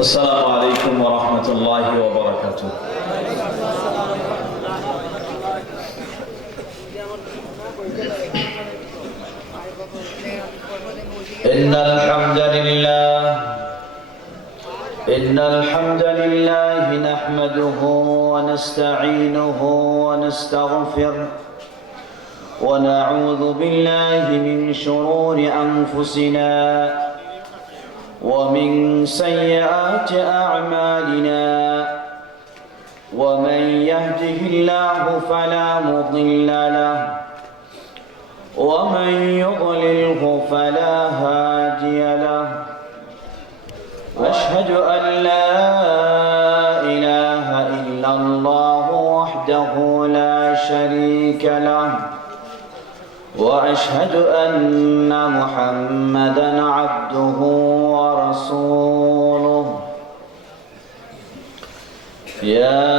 السلام عليكم ورحمة الله وبركاته. إن الحمد لله نحمده ونستعينه ونستغفره ونعوذ بالله من شرور أنفسنا ومن سيئات أعمالنا ومن يهده الله فلا مضل له ومن يضلله فلا هادي له أشهد أن لا إله إلا الله وحده لا شريك له وأشهد أن محمدًا عبده ورسوله. يا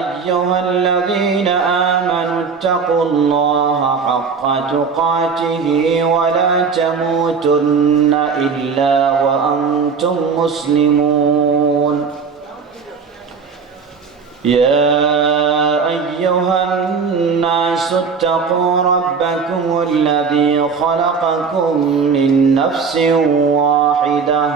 أيها الذين آمنوا اتقوا الله حق تقاته ولا تموتن إلا وأنتم مسلمون. يا أيها الناس اتقوا ربكم الذي خلقكم من نفس واحدة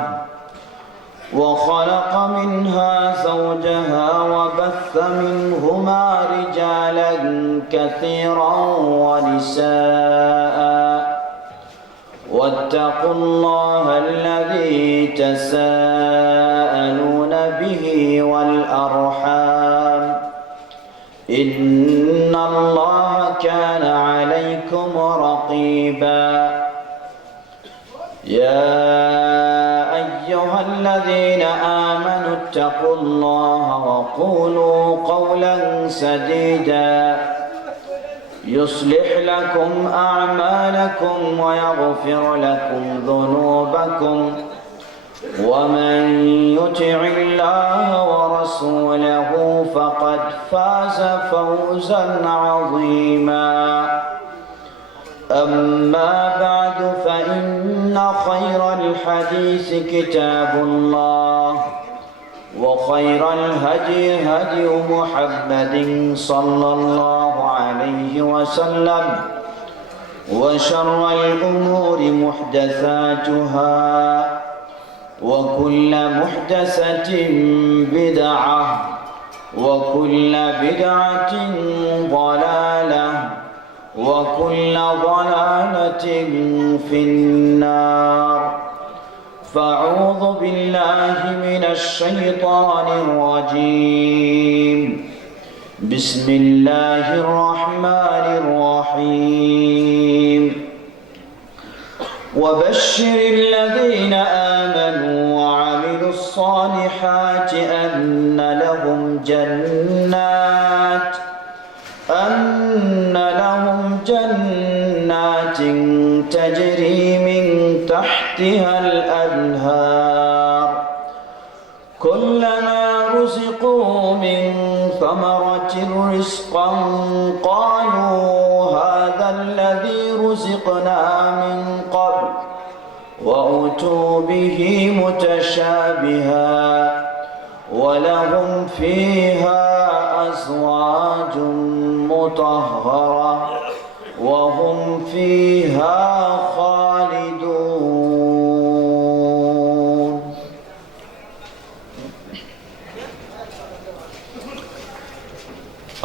وخلق منها زوجها وبث منهما رجالا كثيرا ونساء واتقوا الله الذي تساءلون به والأرحام إن الله كان عليكم رقيبا. يا أيها الذين آمنوا اتقوا الله وقولوا قولا سديدا يصلح لكم أعمالكم ويغفر لكم ذنوبكم ومن يطع الله ورسوله فقد فاز فوزا عظيما. أما بعد فإن خير الحديث كتاب الله وخير الهدي هدي محمد صلى الله عليه وسلم وشر الأمور محدثاتها وكل محدثة بدعة وكل بدعة ضلالة وكل ضلالة في النار. فأعوذ بالله من الشيطان الرجيم. بسم الله الرحمن الرحيم. وبشر الذين آمنوا وعملوا الصالحات أن لهم جنات تجري من تحتها الأنهار كلما رزقوا من ثمرة رزقا قالوا هذا الذي رزقنا من قبل وأتوا به متشابها ولهم فيها أزواج مطهرة وهم فيها خالدون.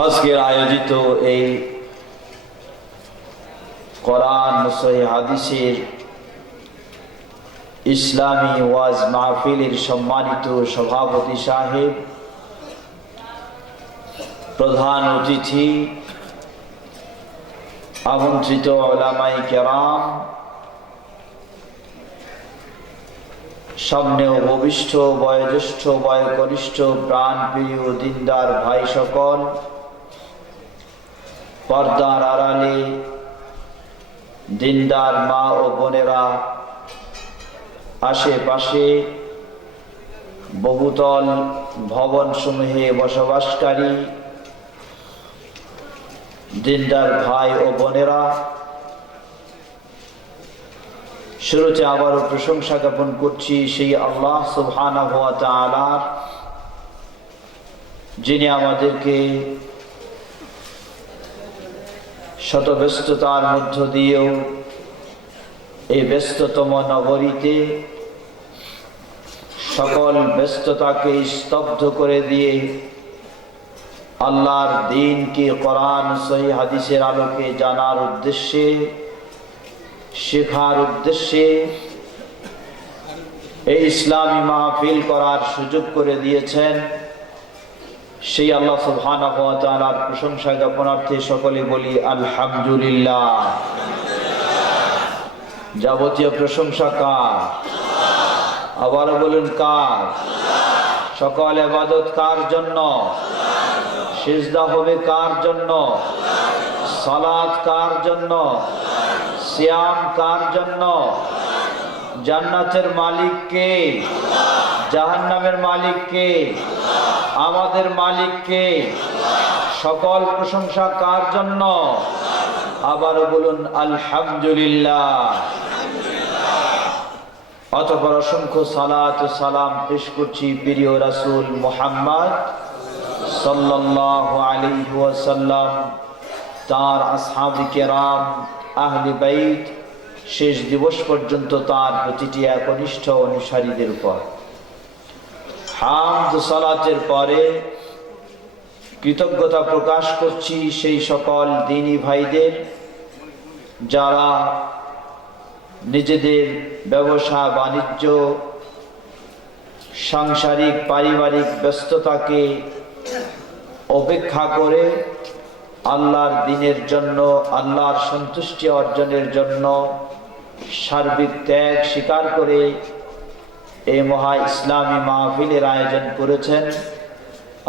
আজকের আয়োজিত এই কোরআন সহিহ হাদিসের ইসলামী ওয়াজ মাহফিলের সম্মানিত সভাপতি সাহেব, প্রধান অতিথি, আমন্ত্রিত উলামায়ে কেরাম, সামনে উপবিষ্ট বয়োজ্যেষ্ঠ বয়োকনিষ্ঠ প্রাণপ্রিয় দিনদার ভাই সকল, পর্দার আড়ালে দিনদার মা ও বোনেরা, আশেপাশে বহুতল ভবন সমূহে বসবাসকারী দিনদার ভাই ও বোনেরা, শুরুতে আবারও প্রশংসা জ্ঞাপন করছি সেই আল্লাহ সুবহানাহু ওয়া তাআলার, যিনি আমাদেরকে শত ব্যস্ততার মধ্য দিয়েও এই ব্যস্ততম নগরীতে সকল ব্যস্ততাকে স্তব্ধ করে দিয়ে আল্লাহর দ্বীনকে কোরআন সহিহ হাদিসের আলোকে জানার উদ্দেশ্যে, শেখার উদ্দেশ্যে এই ইসলামী মাহফিল করার সুযোগ করে দিয়েছেন সেই আল্লাহ সুবহানাহু ওয়া তাআলার প্রশংসা জ্ঞাপনার্থে সকলে বলি আলহামদুলিল্লাহ। যাবতীয় প্রশংসা কার? আবারও বলুন কার? সকল ইবাদত কার জন্য? সিজদা হবে কার জন্য? সালাত কার জন্য? সিয়াম কার জন্য? জান্নাতের মালিক কে? জাহান্নামের মালিক কে? আমাদের মালিক কে? সকল প্রশংসা কার জন্য? আবারও বলুন আলহামদুলিল্লাহ। অতঃপর অসংখ্য সালাত ও সালাম পেশ করছি প্রিয় রাসূল মুহাম্মদ সাল্লাল্লাহু আলাইহি ওয়াসাল্লাম, তার আসহাবে কেরাম, আহলে বাইত, শেষ দিবস পর্যন্ত তার প্রতিটি একনিষ্ঠ অনুসারীদের উপর। হামদ সালাতের পরে কৃতজ্ঞতা প্রকাশ করছি সেই সকল দ্বীনী ভাইদের যারা নিজেদের ব্যবসা বাণিজ্য, সাংসারিক পারিবারিক ব্যস্ততাকে উপেক্ষা করে আল্লাহর দ্বীনের জন্য, আল্লাহর সন্তুষ্টি অর্জনের জন্য সার্বিক ত্যাগ স্বীকার করে এই মহা ইসলামী মাহফিলের আয়োজন করেছেন।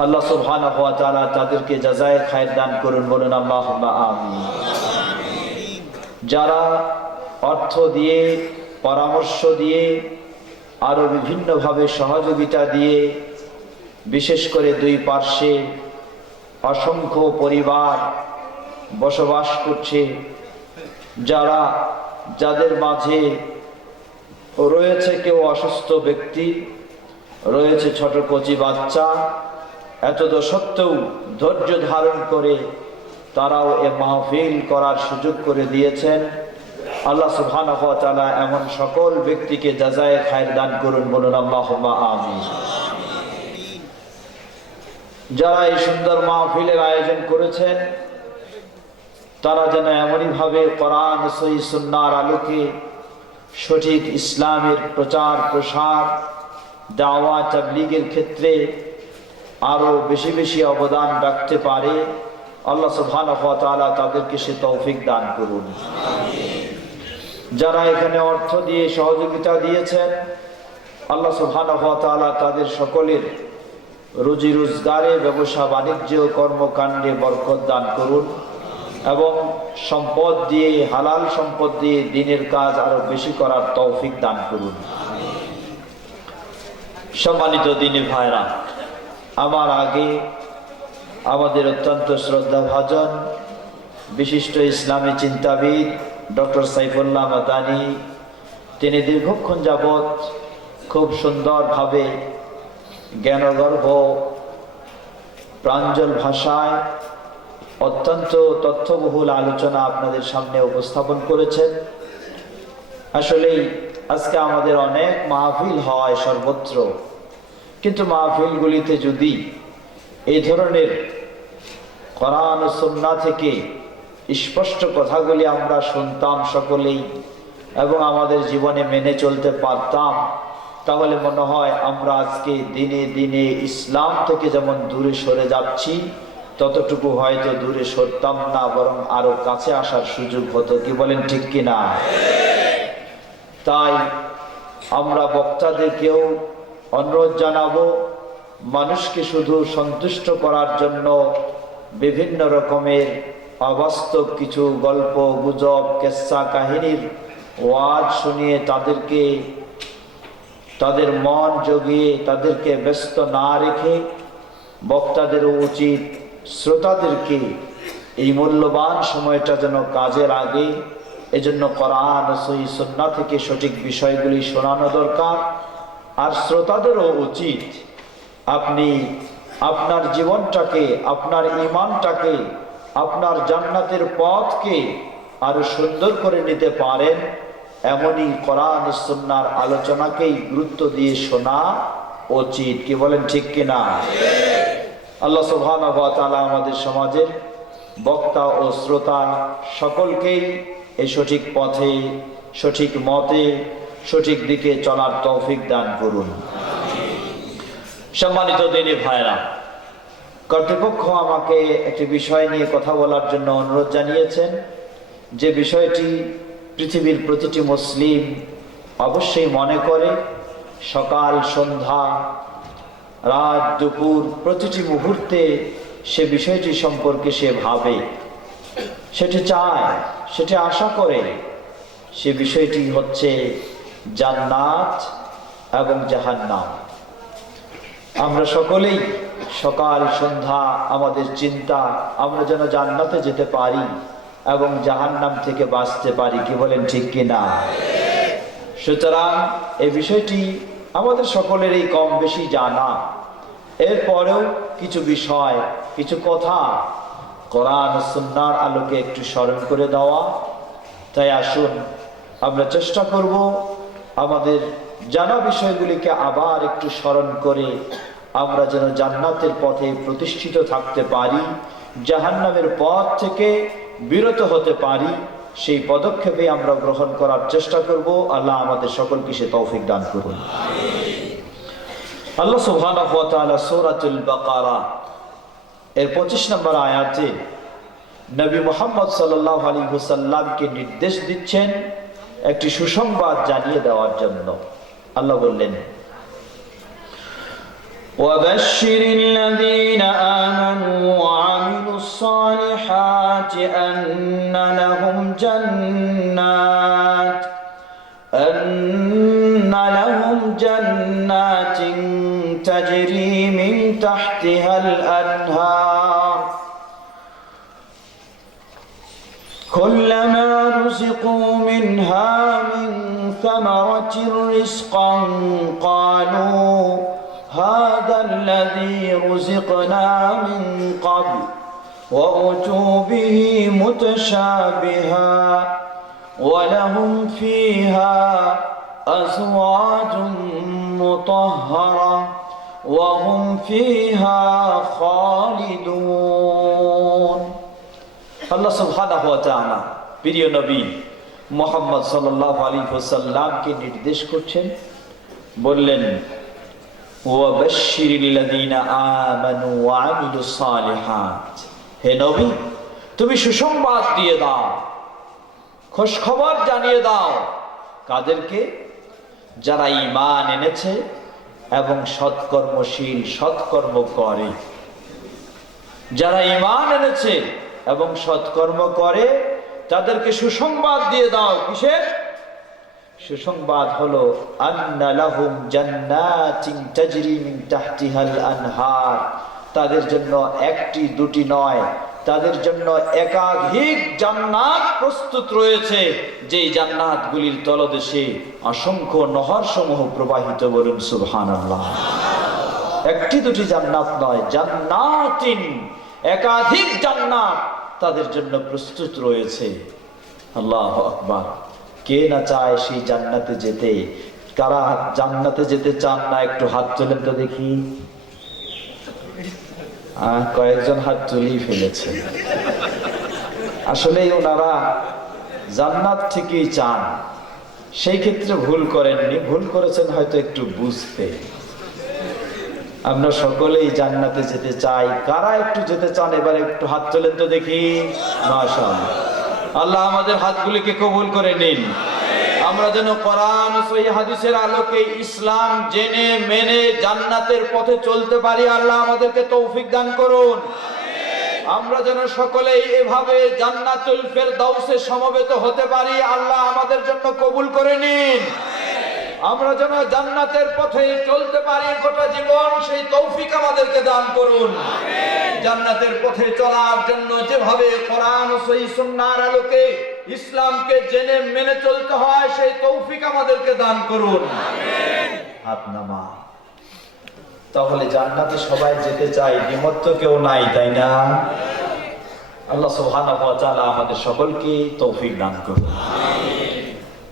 আল্লাহ সুবহানাহু ওয়া তাআলা তাদেরকে জাযায়ে খায়ের দান করুন, বলুন আল্লাহুম্মা আমিন। যারা অর্থ দিয়ে, পরামর্শ দিয়ে, আরো বিভিন্নভাবে সহযোগিতা দিয়ে, বিশেষ করে দুই পার্শ্বে অসংখ্য পরিবার বসবাস করছে, যাদের মাঝে রয়েছে কেউ অসুস্থ ব্যক্তি, রয়েছে ছোট কচি বাচ্চা, এতদ সত্ত্বেও ধৈর্য ধারণ করে তারাও এ মাহফিল করার সুযোগ করে দিয়েছেন। আল্লাহ সুবহানাহু ওয়া তাআলা এমন সকল ব্যক্তিকে জাযায়ে খায়ের দান করুন, বলুন আল্লাহুম্মা আমিন। যারা এই সুন্দর মাহফিলের আয়োজন করেছেন তারা যেন এমনই ভাবে কোরআন সহিহ সুন্নাহর আলোকে সঠিক ইসলামের প্রচার প্রসার, দাওয়া তাবলীগের ক্ষেত্রে আরো বেশি বেশি অবদান রাখতে পারে, আল্লাহ সুবহানাহু ওয়া তাআলা তাদেরকে সে তৌফিক দান করুন। যারা এখানে অর্থ দিয়ে সহযোগিতা দিয়েছেন, আল্লাহ সুবহানাহু ওয়া তাআলা তাদের সকলের রুজি রোজগারে, ব্যবসা বাণিজ্য, কর্মকাণ্ডে বরকত দান করুন এবং সম্পদ দিয়ে, হালাল সম্পদ দিয়ে দ্বীনের কাজ আরো বেশি করার তৌফিক দান করুন। সম্মানিত দ্বীনী ভাইরা, আমার আগে আমাদের অত্যন্ত শ্রদ্ধাভাজন বিশিষ্ট ইসলামী চিন্তাবিদ ডক্টর সাইফুল্লাহ মাদানী, তিনি দীর্ঘক্ষণ যাবৎ খুব সুন্দরভাবে জ্ঞানগর্ভ প্রাঞ্জল ভাষায় অত্যন্ত তথ্যবহুল আলোচনা আপনাদের সামনে উপস্থাপন করেছেন। আসলেই আজকে আমাদের অনেক মাহফিল হয় সর্বত্র, কিন্তু মাহফিলগুলিতে যদি এই ধরনের কোরআন ও সুন্নাহ থেকে স্পষ্ট কথাগুলি আমরা শুনতাম সকলেই এবং আমাদের জীবনে মেনে চলতে পারতাম, তাহলে মনে হয় আমরা আজকে দিনে দিনে ইসলাম থেকে যেমন দূরে সরে যাচ্ছি, ততটুকু হয়তো দূরে সরতাম না, বরং আরো কাছে আসার সুযোগ হতো। কি বলেন, ঠিক কিনা? তাই আমরা বক্তাদেরকেও অনুরোধ জানাবো, মানুষকে শুধু সন্তুষ্ট করার জন্য বিভিন্ন রকমের অবাস্তব কিছু গল্প গুজব, কেচ্ছা কাহিনীর ওয়াজ শুনিয়ে তাদেরকে, তাদের মন জগিয়ে তাদেরকে ব্যস্ত না রেখে বক্তাদেরও উচিত শ্রোতাদেরকে এই মূল্যবান সময়টা যেন কাজে লাগে এজন্য কোরআন ও সহিহ সুন্নাহ থেকে সঠিক বিষয়গুলি শোনানো দরকার। আর শ্রোতাদেরও উচিত আপনি আপনার জীবনটাকে, আপনার ঈমানটাকে, আপনার জান্নাতের পথকে আরো সুন্দর করে নিতে পারেন এমনই কোরআন ও সুন্নাহর আলোচনাকেই গুরুত্ব দিয়ে শোনা উচিত। কি বলেন, ঠিক কিনা? আল্লাহ সুবহানাহু ওয়া তাআলা আমাদের সমাজের বক্তা ও শ্রোতা সকলকেই এই সঠিক পথে, সঠিক মতে, সঠিক দিকে চলার তৌফিক দান করুন। সম্মানিত দিনী ভাইরা, কর্তৃপক্ষ আমাকে একটি বিষয় নিয়ে কথা বলার জন্য অনুরোধ জানিয়েছেন, যে বিষয়টি পৃথিবীর প্রতিটি মুসলিম অবশ্যই মনে করে। সকাল, সন্ধ্যা, রাত, দুপুর, প্রতিটি মুহূর্তে সে বিষয়টি সম্পর্কে সে ভাবে, সেটি চায়, সেটি আশা করে। সে বিষয়টি হচ্ছে জান্নাত এবং জাহান্নাম। আমরা সকলেই সকাল সন্ধ্যা আমাদের চিন্তা, আমরা যেন জান্নাতে যেতে পারি এবং জাহান্নাম থেকে বাঁচতে পারি। কি বলেন, ঠিক কিনা? সুতরাং এই বিষয়টি আমাদের সকলেরই কম বেশি জানা। এরপরেও কিছু বিষয়, কিছু কথা কোরআন ও সুন্নাহর আলোকে একটু স্মরণ করে দেওয়া। তাই আসুন আমরা চেষ্টা করব আমাদের জানা বিষয়গুলিকে আবার একটু স্মরণ করে আমরা যেন জান্নাতের পথে প্রতিষ্ঠিত থাকতে পারি, জাহান্নামের পথ থেকে বিরত হতে পারি। সেই পদক্ষেপে আমরা গ্রহণ করার চেষ্টা করব। আল্লাহ আমাদের সকলকে সে তৌফিক দান করুন। আল্লাহ সুবহানাহু ওয়া তাআলা সূরাতুল বাকারা এর 25 নম্বর আয়াতে নবী মুহাম্মদ সাল্লাল্লাহু আলাইহি ওয়াসাল্লামকে নির্দেশ দিচ্ছেন একটি সুসংবাদ জানিয়ে দেওয়ার জন্য। আল্লাহ বললেন, وَبَشِّرِ الَّذِينَ آمَنُوا وَعَمِلُوا الصَّالِحَاتِ أَنَّ لَهُمْ جَنَّاتٍ تَجْرِي مِنْ تَحْتِهَا الْأَنْهَارُ كُلَّمَا رُزِقُوا مِنْهَا مِنْ ثَمَرَةٍ رِزْقًا قَالُوا هذا الذي رزقنا من قبل وأتوا به متشابها ولهم فيها أزواج مطهرة وهم فيها خالدون। আল্লাহ সুবহানাহু ওয়া তাআলা প্রিয় নবী মুহাম্মদ সাল্লাল্লাহু আলাইহি ওয়াসাল্লামকে নির্দেশ করছেন, বললেন, হে নবী, তুমি সুসংবাদ দিয়ে দাও, খোঁজ খবর জানিয়ে দাও। কাদেরকে? যারা ঈমান এনেছে এবং সৎকর্মশীল, সৎকর্ম করে। যারা ঈমান এনেছে এবং সৎকর্ম করে তাদেরকে সুসংবাদ দিয়ে দাও। কিসের সুসংবাদ? হলো আন্না লাহুম জান্নাতিন তাজরি মিন তাহতিহাল আনহার। তাদের জন্য একটি দুটি নয়, তাদের জন্য একাধিক জান্নাত প্রস্তুত রয়েছে, যেই জান্নাতগুলির তলদেশে অসংখ্য নহর সমূহ প্রবাহিত। বলুন সুবহানাল্লাহ। একটি দুটি জান্নাত নয়, জান্নাতিন, একাধিক জান্নাত তাদের জন্য প্রস্তুত রয়েছে। আল্লাহু আকবার। কে না চায় সেই জান্নাতে যেতে? কারা জান্নাতে যেতে চান না একটু হাত তোলেন তো দেখি। কয়েকজন হাত তুলেই ফেলেছে। আসলে ওনারা জান্নাত ঠিকই চান, সেই ক্ষেত্রে ভুল করেননি, ভুল করেছেন হয়তো একটু বুঝতে। আমরা সকলেই জান্নাতে যেতে চাই। কারা একটু যেতে চান এবার একটু হাত তোলেন তো দেখি। মাশাআল্লাহ। আল্লাহ আমাদের হাতগুলিকে কবুল করে নিন। আমরা যেন কোরআন ও সহিহ হাদিসের আলোকে ইসলাম জেনে মেনে জান্নাতের পথে চলতে পারি। আল্লাহ আমাদেরকে তৌফিক দান করুন। আমরা যেন সকলেই এভাবে জান্নাতুল ফেরদাউসে সমবেত হতে পারি। আল্লাহ আমাদের জন্য কবুল করে নিন। আমরা যেন জান্নাতের পথে চলতে পারি গোটা জীবন, সেই তৌফিক আমাদেরকে দান করুন। জান্নাতের পথে চলার জন্য যেভাবে কোরআন ও সহিহ সুন্নাহর আলোকে ইসলামকে জেনে মেনে চলতে হয়, সেই তৌফিক আমাদেরকে দান করুন। হাত নামা। তাহলে জান্নাতে সবাই যেতে চায়, দ্বিমত তো কেউ নাই, তাই না? আল্লাহ সুবহানাহু ওয়া তাআলা আমাদের সকলকে তৌফিক দান করুন।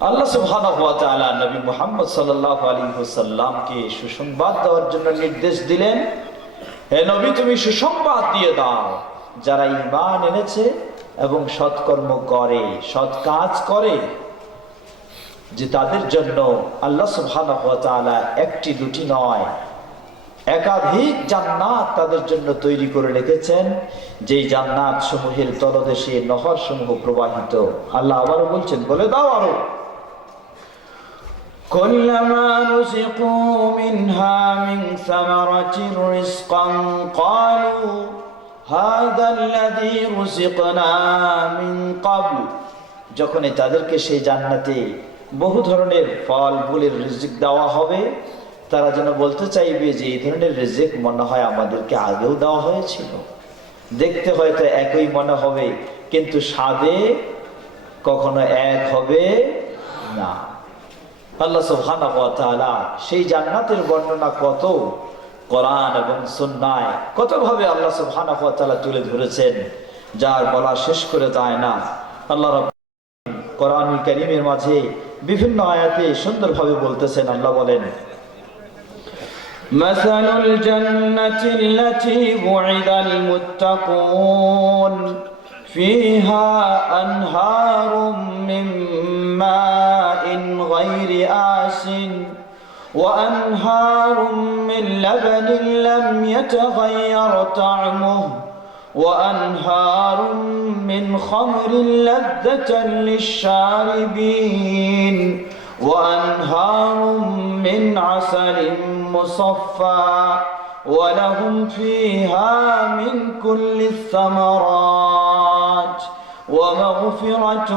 আল্লাহ সুবহানাহু ওয়া তাআলা নবী মুহাম্মদ সাল্লাল্লাহু আলাইহি ওয়াসাল্লামকে সুসংবাদ দেওয়ার জন্য নির্দেশ দিলেন, হে নবী, তুমি সুসংবাদ দিয়ে দাও যারা ঈমান এনেছে এবং সৎকর্ম করে, সৎ কাজ করে, যে তাদের জন্য আল্লাহ সুবহানাহু ওয়া তাআলা একটি দুটি নয়, একাধিক জান্নাত তাদের জন্য তৈরি করে রেখেছেন, যেই জান্নাত সমূহের তলদেশে নহর সমূহ প্রবাহিত। আল্লাহ আবারও বলছেন, বলে দাও আরো, কুল্লামা রুজিকু মিনহা মিন সামারাতির রিজকান ক্বালু হাযা আল্লাযী রুজিকনা মিন ক্বাবল। যখনই তাদেরকে সেই জান্নাতে বহু ধরনের ফল মূলের রিজিক দেওয়া হবে, তারা যেন বলতে চাইবে যে এই ধরনের রিজিক মনে হয় আমাদেরকে আগেও দেওয়া হয়েছিল। দেখতে হয়তো একই মনে হবে, কিন্তু স্বাদে কখনো এক হবে না। আল্লাহ সুবহানাহু ওয়া তাআলা সেই জান্নাতের বর্ণনা কত কোরআন এবং সুন্নায় কতভাবে আল্লাহ সুবহানাহু ওয়া তাআলা তুলে ধরেছেন, যার বলা শেষ করে যায় না। আল্লাহ কোরআনুল কারীমের মাঝে বিভিন্ন আয়াতে সুন্দরভাবে বলতেছেন। আল্লাহ বলেন, মাসালুল জান্নাতিল লাতী বু'িদাল মুত্তাকুন ফিহা আনহারুম মিন মাইন গায়রি আসিন ওয়া আনহারুম মিন লাবানিন লাম ইয়াতাগায়্যার তা'মুহু وأنهار من خمر لذة للشاربين وأنهار من عسل مصفى ولهم فيها من كل الثمرات ومغفرة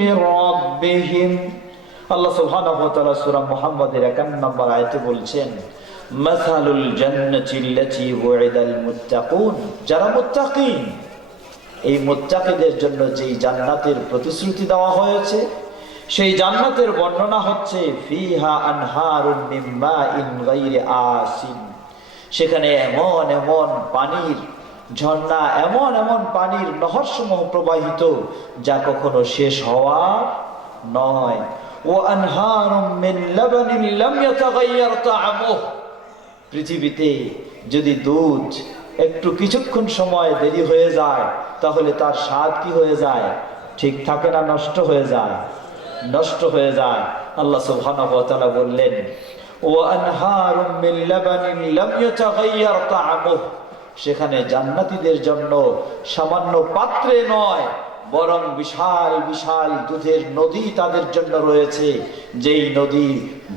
من ربهم। الله سبحانه وتعالى سورة محمد 51 নম্বর আয়াতে বলছেন, মাসালুল জান্নাতিল্লাতী ওয়াইদাল মুত্তাকুন, যারা মুত্তাকিন, এই মুত্তাকিদের জন্য যেই জান্নাতের প্রতিশ্রুতি দেওয়া হয়েছে, সেই জান্নাতের বর্ণনা হচ্ছে ফিহা আনহারুম মিন মাইন গায়রি আসিন। সেখানে এমন এমন পানির ঝর্ণা, এমন এমন পানির নহরসমূহ প্রবাহিত যা কখনো শেষ হওয়ার নয়। ওয়া আনহারুম মিন লাবানিন লাম ইয়াতাগায়্যার তা'মুহু, পৃথিবীতে যদি দুধ একটু কিছুক্ষণ সময় দেরি হয়ে যায়, তাহলে তার স্বাদ কি হয়ে যায়? ঠিক থাকে না, নষ্ট হয়ে যায়? নষ্ট হয়ে যায়। আল্লাহ সুবহানাহু ওয়া তাআলা বললেন, ওয়া আনহারুম মিন লাবানিন লাম ইয়াতাগায়্যার তা'মুহু, সেখানে জান্নাতীদের জন্য সামান্য পাত্রে নয়, বরং বিশাল বিশাল দুধের নদী তাদের জন্য রয়েছে, যেই নদী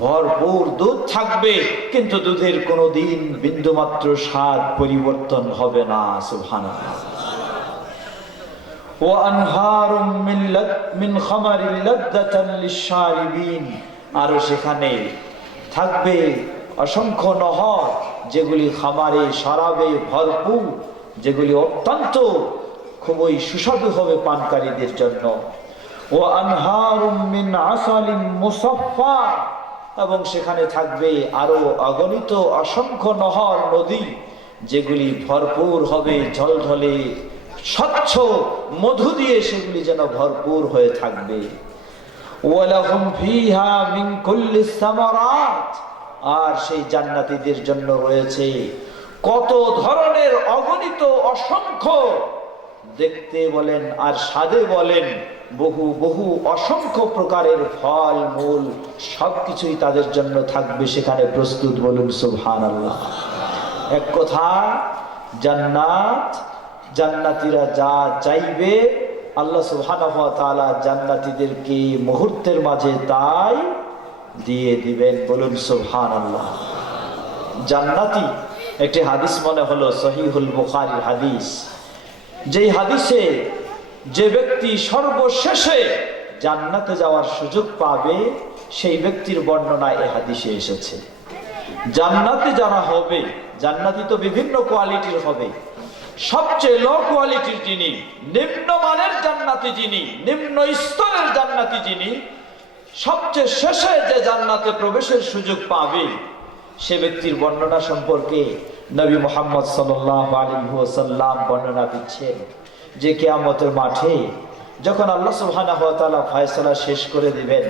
ভরপুর দুধ থাকবে, কিন্তু দুধের কোনোদিন বিন্দুমাত্র স্বাদ পরিবর্তন হবে না। সুবহানাল্লাহ। ওয়া আনহারুম মিন খামারিল লাযযাতান লিশ-শারিবিন, আর সেখানে থাকবে অসংখ্য নহর, যেগুলি খামারে শরাবে ভরপুর, যেগুলি অত্যন্ত খুবই সুস্বাদু হবে পানকারীদের জন্য। ওয়া আনহারুম মিন আসালিন মুসাফফা, এবং সেখানে থাকবে আরো অগণিত অসংখ্য নহর নদী, যেগুলি ভরপুর হবে ঝলঝলে স্বচ্ছ মধু দিয়ে, সেগুলি যেন ভরপুর হয়ে থাকবে। ওয়ালাহুম ফিহা মিন কুল্লিস সামারাত, আর সেই জান্নাতীদের জন্য রয়েছে কত ধরনের অগণিত অসংখ্য, দেখতে বলেন আর স্বাদে বলেন, বহু বহু অসংখ্য প্রকারের ফল মূল সবকিছুই তাদের জন্য থাকবে সেখানে প্রস্তুত। বলুন সুবহানাল্লাহ। এক কথা, জান্নাত, জান্নাতীরা যা চাইবে আল্লাহ সুবহানাহু ওয়া তাআলা জান্নাতীদেরকে মুহূর্তের মাঝে তাই দিয়ে দিবেন। বলুন সুবহানাল্লাহ। জান্নাতি, একটি হাদিস মনে হলো সহিহুল বুখারীর হাদিস, যেই হাদিসে যে ব্যক্তি সর্বশেষে জান্নাতে যাওয়ার সুযোগ পাবে, সেই ব্যক্তির বর্ণনা এই হাদিসে এসেছে। জান্নাতে যারা হবে, জান্নাতি তো বিভিন্ন কোয়ালিটির হবে, সবচেয়ে লো কোয়ালিটির যিনি, নিম্নমানের জান্নাতি যিনি, নিম্ন স্তরের জান্নাতি যিনি, সবচেয়ে শেষে যে জান্নাতে প্রবেশের সুযোগ পাবে, সে ব্যক্তির বর্ণনা সম্পর্কে নবী মুহাম্মদ সাল্লাল্লাহু আলাইহি ওয়াসাল্লাম বর্ণনা দিচ্ছেন যে কিয়ামতের মাঠে যখন আল্লাহ সুবহানাহু ওয়া তাআলা ফয়সালা শেষ করে দিবেন,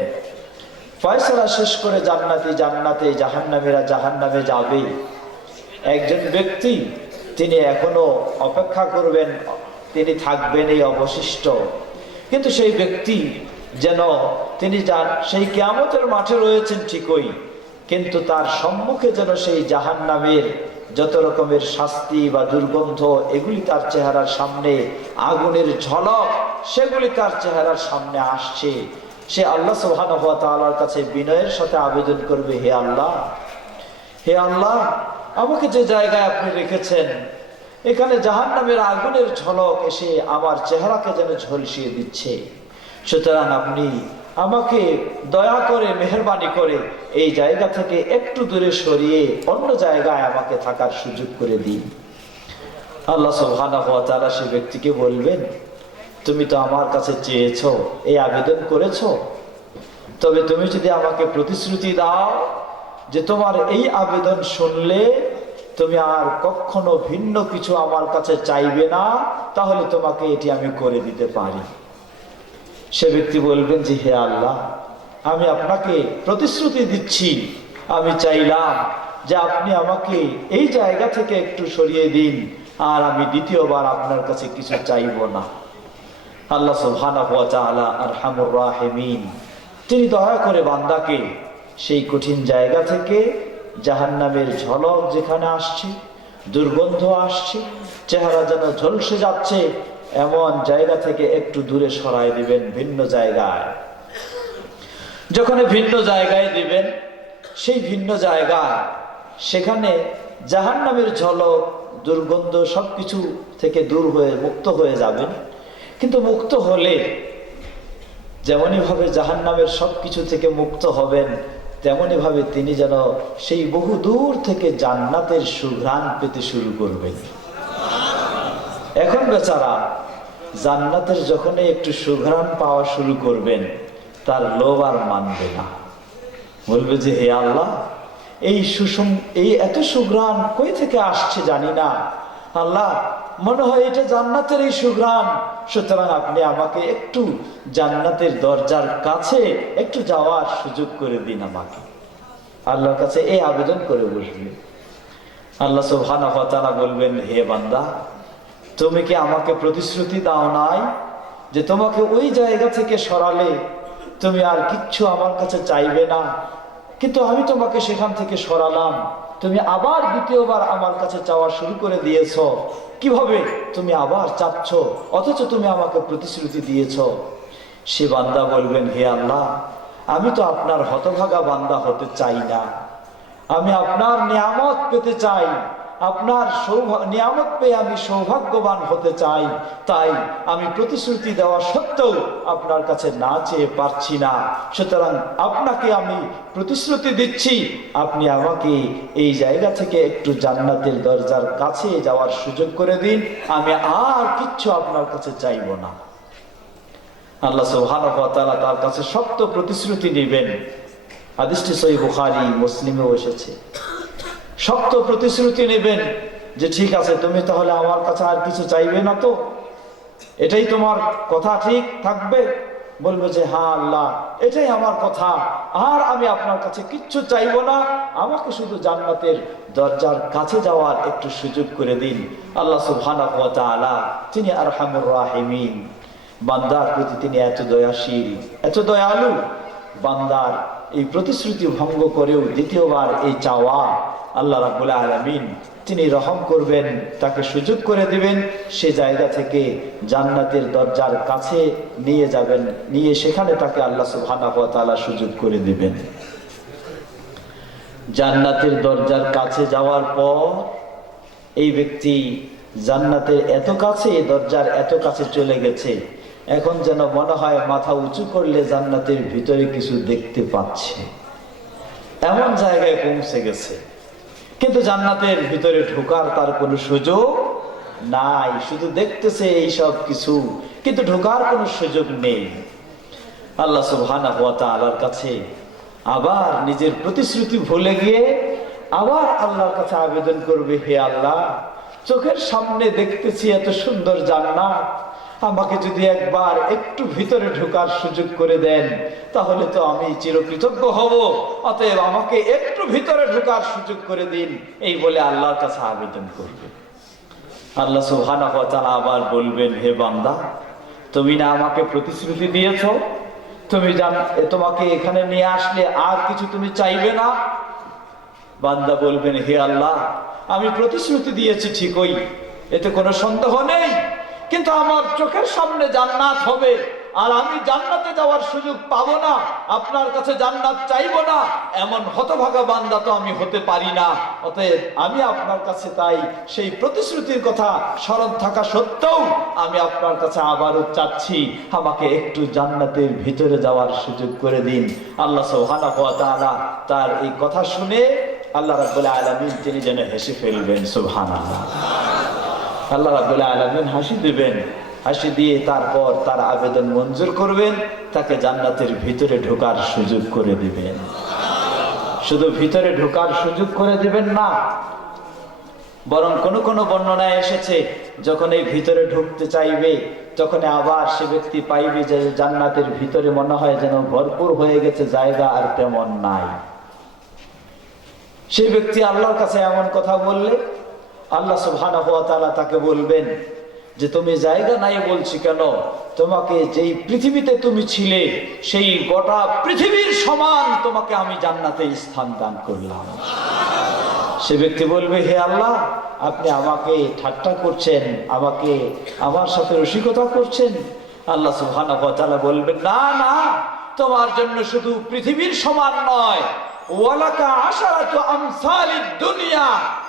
ফয়সালা শেষ করে জান্নাতি জান্নাতে, জাহান্নামীরা জাহান্নামে যাবে, একজন ব্যক্তি তিনি এখনো অপেক্ষা করবেন, তিনি থাকবেন এই অবশিষ্ট। কিন্তু সেই ব্যক্তি যেন তিনি সেই কিয়ামতের মাঠে রয়েছেন ঠিকই, কিন্তু তার সম্মুখে যেন সেই জাহান্নামের যত রকমের শাস্তি বা দুর্গন্ধ, এগুলি তার চেহারার সামনে, আগুনের ঝলক সেগুলি তার চেহারার সামনে আসছে। সে আল্লাহ সুবহানাহু ওয়া তাআলার কাছে বিনয়ের সাথে আবেদন করবে, হে আল্লাহ, হে আল্লাহ, আমাকে যে জায়গায় আপনি রেখেছেন এখানে জাহান্নামের আগুনের ঝলক এসে আমার চেহারাকে যেন ঝলসিয়ে দিচ্ছে, সুতরাং আপনি আমাকে দয়া করে, মেহেরবানি করে এই জায়গা থেকে একটু দূরে সরিয়ে অন্য জায়গায় আমাকে থাকার সুযোগ করে দিন। আল্লাহ সুবহানাহু ওয়া তাআলা সে ব্যক্তিকে বলবেন, তুমি তো আমার কাছে চেয়েছো, এই আবেদন করেছো, তবে তুমি যদি আমাকে প্রতিশ্রুতি দাও যে তোমার এই আবেদন শুনলে তুমি আর কখনো ভিন্ন কিছু আমার কাছে চাইবে না, তাহলে তোমাকে এটি আমি করে দিতে পারি। সে ব্যক্তি বলবেন যে, হে আল্লাহ, আমি আপনাকে প্রতিশ্রুতি দিচ্ছি, আমি চাইলাম যে আপনি আমাকে এই জায়গা থেকে একটু সরিয়ে দিন, আর আমি দ্বিতীয়বার আপনার কাছে কিছু চাইব না। আল্লাহ সুবহানাহু ওয়া তাআলা আরহামুর রাহিমিন, তিনি দয়া করে বান্দাকে সেই কঠিন জায়গা থেকে, জাহান্নামের ঝলক যেখানে আসছে, দুর্গন্ধ আসছে, চেহারা যেন ঝলসে যাচ্ছে, এমন জায়গা থেকে একটু দূরে সরাই দিবেন ভিন্ন জায়গায়। যখন ভিন্ন জায়গায় দিবেন, সেই ভিন্ন জায়গায় সেখানে জাহান্নামের ঝলক, দুর্গন্ধ সবকিছু থেকে দূর হয়ে মুক্ত হয়ে যাবেন। কিন্তু মুক্ত হলে যেমনই ভাবে জাহান্নামের সবকিছু থেকে মুক্ত হবেন, তেমনি ভাবে তিনি যেন সেই বহু দূর থেকে জান্নাতের সুঘ্রাণ পেতে শুরু করবেন। এখন বেচারা জান্নাতের যখনই একটু সুঘ্রাণ পাওয়া শুরু করবেন, তার লোভ আর মানবে না, বলবে যে, হে আল্লাহ, এই এত সুঘ্রাণ কই থেকে আসছে জানি না, আল্লাহ মনে হয় এটা জান্নাতের এই সুঘ্রাণ, সুতরাং আপনি আমাকে একটু জান্নাতের দরজার কাছে একটু যাওয়ার সুযোগ করে দিন আমাকে। আল্লাহর কাছে এই আবেদন করে বসবে। আল্লাহ সুবহানাহু ওয়া তাআলা বলবেন, হে বান্দা, তুমি কি আমাকে প্রতিশ্রুতি দাও নাই যে তোমাকে ওই জায়গা থেকে সরালে তুমি আর কিচ্ছু আমার কাছে চাইবে না? কিন্তু আমি তোমাকে সেখান থেকে সরালাম, তুমি আবার দ্বিতীয়বার আমার কাছে চাওয়া শুরু করে দিয়েছ। কিভাবে তুমি আবার চাচ্ছ, অথচ তুমি আমাকে প্রতিশ্রুতি দিয়েছ? সে বান্দা বলবেন, হে আল্লাহ, আমি তো আপনার হতভাগা বান্দা হতে চাই না, আমি আপনার নিয়ামত পেতে চাই, আপনার নিয়ামত পেয়ে আমি সৌভাগ্যবান হতে চাই, তাই আমি প্রতিশ্রুতি দেওয়া সত্ত্বেও আপনার কাছে না চেয়ে পারছি না। সুতরাং আপনাকে আমি প্রতিশ্রুতি দিচ্ছি, আপনি আমাকে এই জায়গা থেকে একটু জান্নাতের দরজার কাছে যাওয়ার সুযোগ করে দিন, আমি আর কিচ্ছু আপনার কাছে চাইব না। আল্লাহ সুবহানাহু ওয়া তাআলা তার কাছে শক্ত প্রতিশ্রুতি নেবেন। হাদিসটি সহিহ বুখারী, মুসলিমেও এসেছে। শক্ত প্রতিশ্রুতি নেবেন যে ঠিক আছে, তুমি তাহলে আমার কাছে আর কিছু চাইবে না তো? এটাই তোমার কথা ঠিক থাকবে? বলবে যে, হ্যাঁ আল্লাহ, এটাই আমার কথা, আর আমি আপনার কাছে কিচ্ছু চাইবো না, আমাকে শুধু জান্নাতের দরজার কাছে যাওয়ার একটু সুযোগ করে দিন। আল্লাহ সুবহানাহু ওয়া তাআলা তিনি আরহামুর রাহিমিন, বান্দার প্রতি তিনি এত দয়াশীল, এত দয়ালু। বান্দার এই প্রতিশ্রুতি ভঙ্গ করেও দ্বিতীয়বার এই চাওয়া আল্লাহ রাব্বুল আলামিন তিনি রহম করবেন, তাকে সুযোগ করে দিবেন, সে জায়গা থেকে জান্নাতের দরজার কাছে নিয়ে যাবেন, নিয়ে সেখানে তাকে আল্লাহ সুবহানাহু ওয়া তাআলা সুযোগ করে দিবেন। জান্নাতের দরজার কাছে যাওয়ার পর এই ব্যক্তি জান্নাতের এত কাছে, দরজার এত কাছে চলে গেছে, এখন যেন মনে হয় মাথা উঁচু করলে জান্নাতের ভিতরে কিছু দেখতে পাচ্ছে, এমন জায়গায় পৌঁছে গেছে। কিন্তু জান্নাতের ভিতরে ঢোকার তার কোনো সুযোগ নাই, শুধু দেখতেছে এই সব কিছু, কিন্তু ঢোকার কোনো সুযোগ নেই। আল্লাহ সুবহানাহু ওয়া তাআলার কাছে আবার নিজের প্রতিশ্রুতি ভুলে গিয়ে আবার আল্লাহর কাছে আবেদন করবে, হে আল্লাহ, চোখের সামনে দেখতেছি এত সুন্দর জান্নাত, আমাকে যদি একবার একটু ভিতরে ঢোকার সুযোগ করে দেন তাহলে তো আমি চিরকৃতজ্ঞ হব, অতএব আমাকে একটু ভিতরে ঢোকার সুযোগ করে দিন, এই বলে আল্লাহর কাছে আবেদন করবে। আল্লাহ সুবহানাহু ওয়া তাআলা আবার বলবেন, হে বান্দা, তুমি না আমাকে প্রতিশ্রুতি দিয়েছো, তুমি তোমাকে এখানে নিয়ে আসলে আর কিছু তুমি চাইবে না? বান্দা বলবেন, হে আল্লাহ, আমি প্রতিশ্রুতি দিয়েছি ঠিকই, এতে কোনো সন্দেহ নেই, কিন্তু আমার চোখের সামনে জান্নাত হবে আর আমি জান্নাতে যাওয়ার সুযোগ পাবো না, আপনার কাছে জান্নাত চাইবো না, এমন হতভাগা বান্দা তো আমি হতে পারি না। অতএব আমি আপনার কাছে তাই সেই প্রতিশ্রুতির কথা স্মরণ থাকা সত্ত্বেও আমি আপনার কাছে আবারও চাচ্ছি, আমাকে একটু জান্নাতের ভিতরে যাওয়ার সুযোগ করে দিন। আল্লাহ সুবহানাহু ওয়া তাআলা তার এই কথা শুনে আল্লাহ রাব্বুল আলামিন তিনি যেন হেসে ফেলবেন। সুবহানাল্লাহ। আল্লাহ রাব্বুল আলামিন হাসি দিবেন, হাসি দিয়ে তারপর তার আবেদন মঞ্জুর করবেন, তাকে জান্নাতের ভিতরে ঢোকার সুযোগ করে দিবেন। শুধু ভিতরে ঢোকার সুযোগ করে দিবেন না, বরং কোন কোন বর্ণনায় এসেছে যখন এই ভিতরে ঢুকতে চাইবে তখন আবার সে ব্যক্তি পাইবে যে জান্নাতের ভিতরে মনে হয় যেন ভরপুর হয়ে গেছে, জায়গা আর তেমন নাই। সেই ব্যক্তি আল্লাহর কাছে এমন কথা বললে আল্লাহ সুবহানাহু ওয়া তাআলা তাকে বলবেন যে তুমি জায়গা নাই বলছি কেন, তোমাকে যেই পৃথিবীতে তুমি ছিলে সেই গোটা পৃথিবীর সমান তোমাকে আমি জান্নাতে স্থান দান করলাম। সে ব্যক্তি বলবে, হে আল্লাহ, আপনি আমাকে ঠাট্টা করছেন, আমাকে আমার সাথে রসিকতা করছেন? আল্লাহ সুবহানাহু ওয়া তাআলা বলবেন, না না, তোমার জন্য শুধু পৃথিবীর সমান নয়, ওয়ালাকা আশারাতু আমসালিদ দুনিয়া,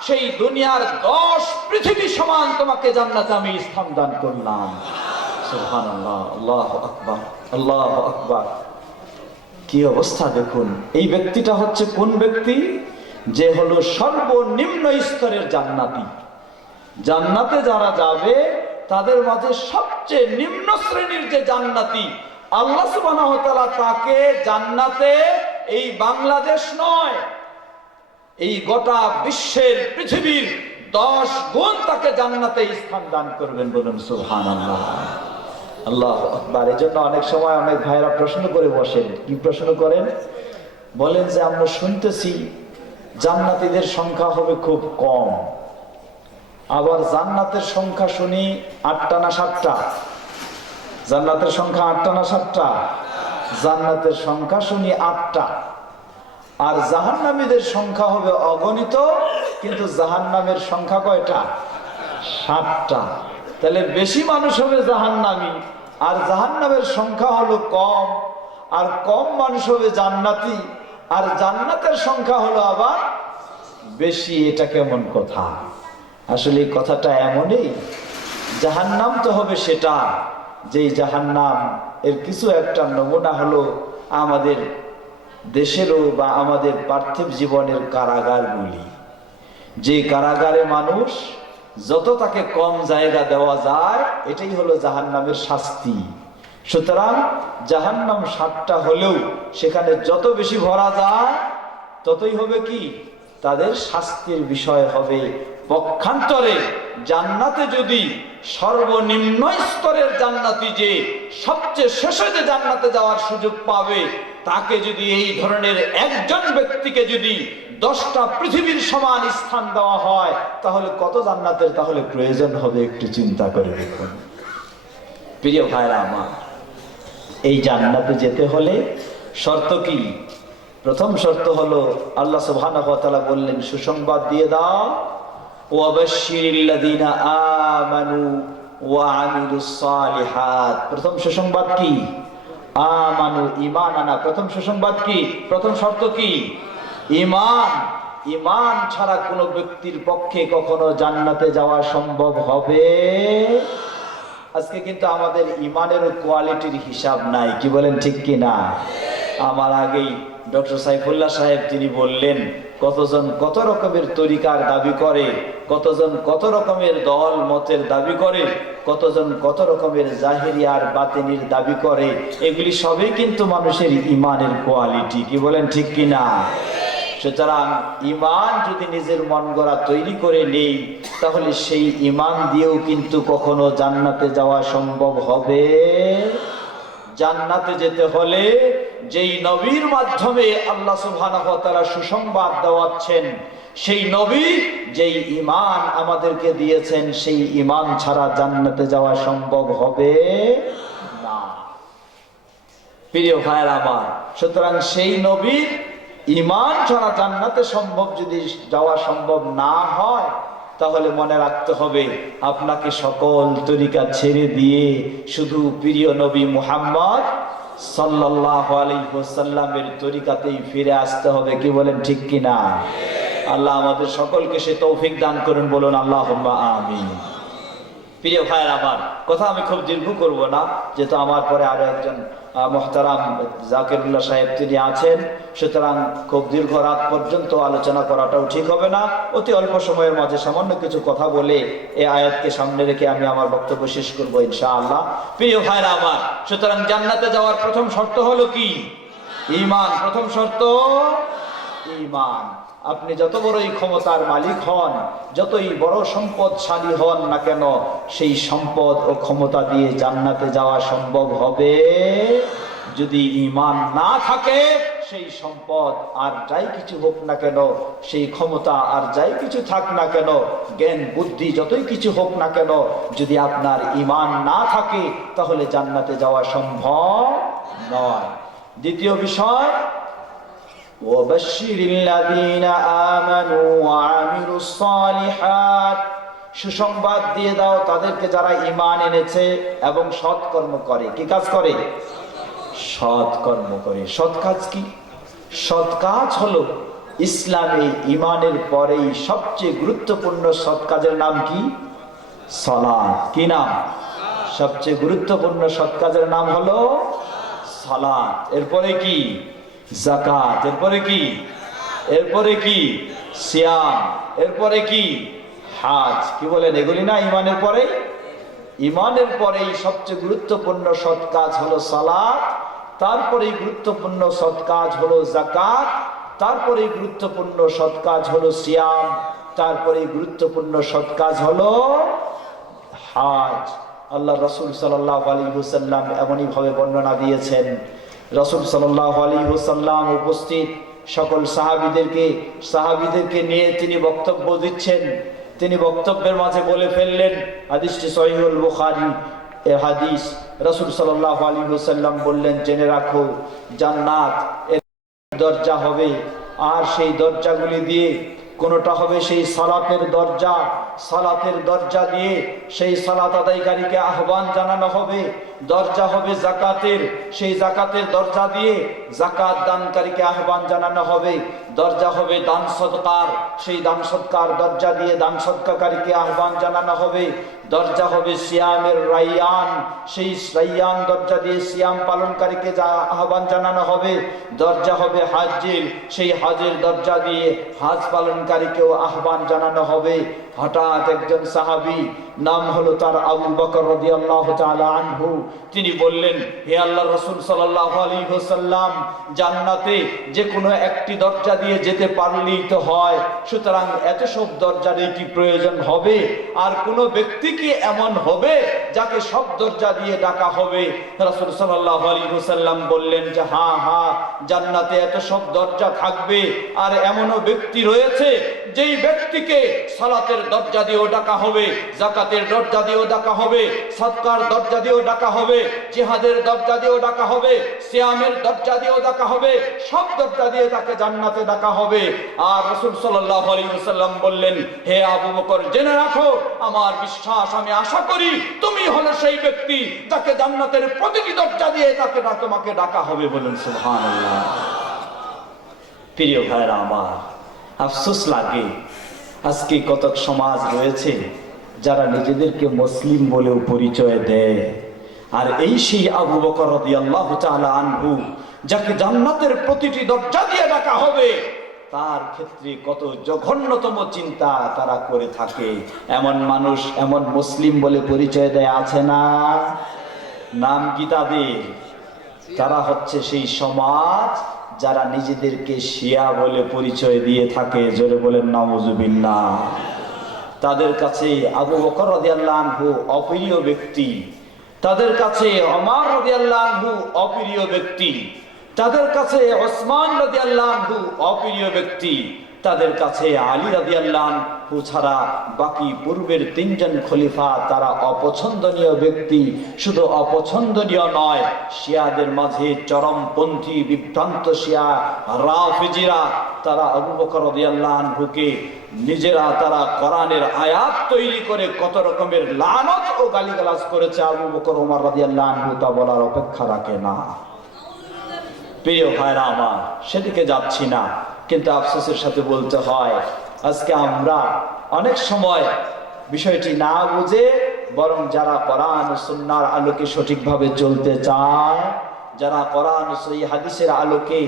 সেই দুনিয়ার 10 পৃথিবী সমান তোমাকে জান্নাতে আমি স্থান দান করলাম। সুবহানাল্লাহ, আল্লাহু আকবার, আল্লাহু আকবার। কি অবস্থা দেখুন। এই ব্যক্তিটা হচ্ছে কোন ব্যক্তি? যে হলো সর্বনিম্ন স্তরের জান্নাতি। জান্নাতে যারা যাবে তাদের মাঝে সবচেয়ে নিম্ন শ্রেণীর যে জান্নাতি, আল্লাহ সুবহানাহু ওয়া তাআলা তাকে জান্নাতে এই বাংলাদেশ নয়, এই গোটা বিশ্বের পৃথিবীর 10 গুণ তাকে জান্নাতে স্থান দান করবেন। বলুন সুবহানাল্লাহ, আল্লাহু আকবার। এজন্য অনেক সময় অনেক ভাইরা প্রশ্ন করে বসেন। কি প্রশ্ন করেন? বলেন যে আমরা শুনতেছি জান্নাতীদের সংখ্যা হবে খুব কম, আবার জান্নাতের সংখ্যা শুনি 8টা না 7টা। জান্নাতের সংখ্যা 8টা না 7টা? জান্নাতের সংখ্যা শুনি 8টা, আর জাহান্নামীদের সংখ্যা হবে অগণিত, কিন্তু জাহান্নামের সংখ্যা কয়টা? 7টা। তাহলে বেশি মানুষ হবে জাহান্নামী, আর জাহান্নামের সংখ্যা হলো কম, আর কম মানুষ হবে জান্নাতি, আর জান্নাতের সংখ্যা হলো আবার বেশি। এটা কেমন কথা? আসলে এই কথাটা এমনই, জাহান্নাম তো হবে সেটা, যেই জাহান্নাম এর কিছু একটা নমুনা হলো আমাদের দেশেরও বা আমাদের পার্থিব জীবনের কারাগারগুলি। যে কারাগারে মানুষ যত তাকে কম জায়গা দেওয়া যায়, এটাই হলো জাহান্নামের শাস্তি। সুতরাং জাহান্নাম 7টা হলেও সেখানে যত বেশি ভরা যায় ততই হবে কি? তাদের শাস্তির বিষয় হবে। পক্ষান্তরে জান্নাতে যদি সর্বনিম্ন স্তরের জান্নাতি, যে সবচেয়ে শেষে যে জান্নাতে যাওয়ার সুযোগ পাবে, তাকে যদি এই ধরনের একজন ব্যক্তিকে যদি 10টা পৃথিবীর সমান স্থান দেওয়া হয়, তাহলে কত জান্নাতের তাহলে প্রয়োজন হবে একটু চিন্তা করে দেখুন। প্রিয় ভাইরা আমার, এই জান্নাতে যেতে হলে শর্ত কি? প্রথম শর্ত হলো আল্লাহ সুবহানাহু ওয়া তাআলা বললেন, সুসংবাদ দিয়ে দাও, ওয়াবাশশিরিল্লাযীনা আমানু ওয়া আমিলুস সালিহাত। প্রথম সুসংবাদ কি? আমানু, ঈমান আনা। প্রথম সুসংবাদ কি? প্রথম শর্ত কি? ঈমান। ঈমান ছাড়া কোনো ব্যক্তির পক্ষে কখনো জান্নাতে যাওয়া সম্ভব হবে? আজকে কিন্তু আমাদের ঈমানের কোয়ালিটির হিসাব নাই, কি বলেন ঠিক কি না? আমার আগেই ডক্টর সাইফুল্লাহ সাহেব তিনি বললেন, কতজন কত রকমের তরিকার দাবি করে, কতজন কত রকমের দল মতের দাবি করে, কতজন কত রকমের জাহেরিয়ার বাতিনির দাবি করে, এগুলি সবই কিন্তু মানুষের ইমানের কোয়ালিটি। কি বলেন ঠিক কিনা? সুতরাং ইমান যদি নিজের মন গড়া তৈরি করে নেই, তাহলে সেই ইমান দিয়েও কিন্তু কখনো জান্নাতে যাওয়া সম্ভব হবে। জান্নাতে যেতে হলে যেই নবীর মাধ্যমে আল্লাহ সুবহানাহু ওয়া তাআলা সুসংবাদ দেওয়াচ্ছেন, সেই নবী যেই ঈমান আমাদেরকে দিয়েছেন, সেই ঈমান ছাড়া জান্নাতে যাওয়া সম্ভব হবে না। প্রিয় ভাইরা আমার, সুতরাং সেই নবীর ঈমান ছাড়া জান্নাতে সম্ভব যদি যাওয়া সম্ভব না হয়, তাহলে মনে রাখতে হবে আপনাকে সকল তরিকা ছেড়ে দিয়ে শুধু প্রিয় নবী মুহাম্মদ সাল্লাল্লাহু আলাইহি ওয়াসাল্লামের তরিকাতেই ফিরে আসতে হবে। কি বলেন ঠিক কিনা? আল্লাহ আমাদের সকলকে সে তৌফিক দান করুন, বলুন আল্লাহুম্মা আমিন। প্রিয় ভাইয়ের আমার, কথা আমি খুব দীর্ঘ করব না, যেহেতু আমার পরে আরো একজন মুহতারাম জাকিরুল্লাহ সাহেব তিনি আছেন, সুতরাং খুব দীর্ঘ রাত পর্যন্ত আলোচনা করাটাও ঠিক হবে না। অতি অল্প সময়ের মাঝে সামান্য কিছু কথা বলে এই আয়াতকে সামনে রেখে আমি আমার বক্তব্য শেষ করবো ইনশাআল্লাহ। প্রিয় ভাইরা আমার, সুতরাং জান্নাতে যাওয়ার প্রথম শর্ত হলো কি? ঈমান। প্রথম শর্ত ঈমান। আপনি যত বড়ই ক্ষমতার মালিক হন, যতই বড় সম্পদশালী হন না কেন, সেই সম্পদ ও ক্ষমতা দিয়ে জান্নাতে যাওয়া সম্ভব হবে যদি ঈমান না থাকে। সেই সম্পদ আর যাই কিছু হোক না কেন, সেই ক্ষমতা আর যাই কিছু থাক না কেন, জ্ঞান বুদ্ধি যতই কিছু হোক না কেন, যদি আপনার ঈমান না থাকে, তাহলে জান্নাতে যাওয়া সম্ভব নয়। দ্বিতীয় বিষয়, وَبَشِّرِ الَّذِينَ آمَنُوا وَعَمِلُوا الصَّالِحَاتِ, সুসংবাদ দিয়ে দাও তাদেরকে যারা ঈমান এনেছে এবং সৎকর্ম করে। কি কাজ করে? সৎকর্ম করে। সৎ কাজ কি? সৎ কাজ হলো ইসলামে ঈমানের পরেই সবচেয়ে গুরুত্বপূর্ণ সৎ কাজের নাম কি? সালাত। কি নাম? সবচেয়ে গুরুত্বপূর্ণ সৎ কাজের নাম হলো সালাত। এরপরে কি? যাকাত। এরপরে কি? এরপরে কি? সিয়াম। এরপরে কি? হাজ। কি বলেন? এগুলি না ঈমানের পরে? ঈমানের পরেই সবচেয়ে গুরুত্বপূর্ণ সৎ কাজ হলো সালাত, তারপরেই গুরুত্বপূর্ণ সৎ কাজ হলো যাকাত, তারপরেই গুরুত্বপূর্ণ সৎ কাজ হলো সিয়াম, তারপরেই গুরুত্বপূর্ণ সৎ কাজ হলো হাজ। আল্লাহ রাসূল সাল্লাল্লাহু আলাইহি ওয়াসাল্লাম এমনই ভাবে বর্ণনা দিয়েছেন। রাসূল সাল্লাল্লাহু আলাইহি ওয়াসাল্লাম উপস্থিত সকল সাহাবীদেরকে নিয়ে তিনি বক্তব্য দিচ্ছেন। তিনি বক্তব্যের মাঝে বলে ফেললেন, হাদিসটি সহিহুল বুখারী এর হাদিস। রাসূল সাল্লাল্লাহু আলাইহি ওয়াসাল্লাম বললেন, জেনে রাখো জান্নাত এর দরজা হবে, আর সেই দরজাগুলি দিয়ে কোনটা হবে সেই সালাতের দরজা। সালাতের দরজা দিয়ে সেই সালাত আদায়কারীকে আহ্বান জানানো হবে। দরজা হবে যাকাতের, সেই যাকাতের দরজা দিয়ে যাকাত দানকারীকে আহ্বান জানানো হবে। দরজা হবে দান সদকার, সেই দান সদকার দরজা দিয়ে দান সদকাকারীকে আহ্বান জানানো হবে। দরজা হবে সিয়ামের রাইয়ান, সেই রাইয়ান দরজা দিয়ে সিয়াম পালনকারীকে আহ্বান জানানো হবে। দরজা হবে হাজ্জের, সেই হজের দরজা দিয়ে হজ পালনকারীকেও আহ্বান জানানো হবে। হঠাৎ একজন সাহাবী, নাম হলো তার আবু বকর রাদিয়াল্লাহু তাআলা আনহু, তিনি বললেন, হে আল্লাহর রাসূল সাল্লাল্লাহু আলাইহি ওয়াসাল্লাম, জান্নাতে যে কোনো একটি দরজা দিয়ে যেতে পারলেই তো হয়, সুতরাং এত সব দরজার কি প্রয়োজন হবে? আর কোন ব্যক্তি কি এমন হবে যাকে সব দরজা দিয়ে ডাকা হবে? রাসূল সাল্লাল্লাহু আলাইহি ওয়াসাল্লাম বললেন যে হ্যাঁ, জান্নাতে এত সব দরজা থাকবে, আর এমনও ব্যক্তি রয়েছে যেই ব্যক্তিকে সালাতের দরজা দিয়েও ডাকা হবে, যাকাতের দরজা দিয়েও ডাকা হবে, সদকার দরজা দিয়েও ডাকা হবে, জিহাদের দরজা দিয়েও ডাকা হবে, সিয়ামের দরজা দিয়েও ডাকা হবে, সব দরজা দিয়ে তাকে জান্নাতে ডাকা হবে। আর রাসূল সাল্লাল্লাহু আলাইহি ওয়াসাল্লাম বললেন, হে আবু বকর, জেনে রাখো, আমার বিশ্বাস, আমি আশা করি তুমি হলো সেই ব্যক্তি যাকে জান্নাতের প্রতিটি দরজা দিয়ে তোমাকে ডাকা হবে। বলুন সুবহানাল্লাহ। প্রিয় ভাইরা আমার, আফসোস লাগে আজকে কতক সমাজ রয়েছে যারা নিজেদেরকে মুসলিম বলেও পরিচয় দেয়, আর এই সেই আবু বকর রাদিয়াল্লাহু তাআলা আনহু, যাকে জান্নাতের প্রতিটি দরজা দিয়ে ডাকা হবে, তার ক্ষেত্রে কত জঘন্যতম চিন্তা তারা করে থাকে। এমন মানুষ, এমন মুসলিম বলে পরিচয় দেয় আছে না? নাম কি তাদের? তারা হচ্ছে সেই সমাজ যারা নিজেদেরকে শিয়া বলে পরিচয় দিয়ে থাকে। জোরে বলেন নাউজুবিল্লাহ। তাদের কাছে আবু বকর রাদিয়াল্লাহু আনহু অপ্রিয় ব্যক্তি, তাদের কাছে ওমর রাদিয়াল্লাহু আনহু অপ্রিয় ব্যক্তি, তাদের কাছে ওসমান রাদিয়াল্লাহু আনহু অপ্রিয় ব্যক্তি, তাদের কাছে আলী রাদিয়াল্লাহু আনহু ছাড়া বাকি পূর্বের তিনজন খলিফা তারা অপছন্দনীয় ব্যক্তি। শুধু অপছন্দনীয় নয়, শিয়াদের মাঝে চরমপন্থী বিভ্রান্ত শিয়া রাফিজিরা তারা আবু বকর রাদিয়াল্লাহু আনহুকে নিজেরা তারা কোরআনের আয়াত তৈরি করে কত রকমের লানত ও গালিগালাজ করেছে। আবু বকর ওমর রাদিয়াল্লাহু আনহু তা বলার অপেক্ষা রাখে না। প্রিয় ভাইরা আমার, সেদিকে যাচ্ছি না, কিন্তু আফসোসের সাথে বলতে হয় আজকে আমরা অনেক সময় বিষয়টি না বুঝে বরং যারা কোরআন ও সুন্নাহর আলোকে সঠিকভাবে চলতে চায়, যারা কোরআন ও সহিহ হাদিসের আলোকে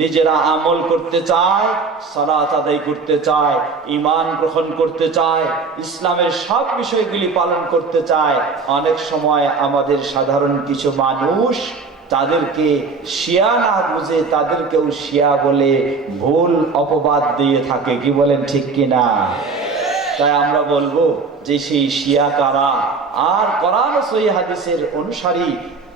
নিজেরা আমল করতে চায়, সালাত আদায় করতে চায়, ঈমান গ্রহণ করতে চায়, ইসলামের সব বিষয়গুলি পালন করতে চায়, অনেক সময় আমাদের সাধারণ কিছু মানুষ তাদেরকে শিয়া না বুঝে তাদেরকেও শিয়া বলে ভুল অপবাদ দিয়ে থাকে। কি বলেন, ঠিক কিনা? তাই আমরা বলবো যে সেই শিয়া কারা? আর কোরআন ও সহিহ হাদিসের অনুসারী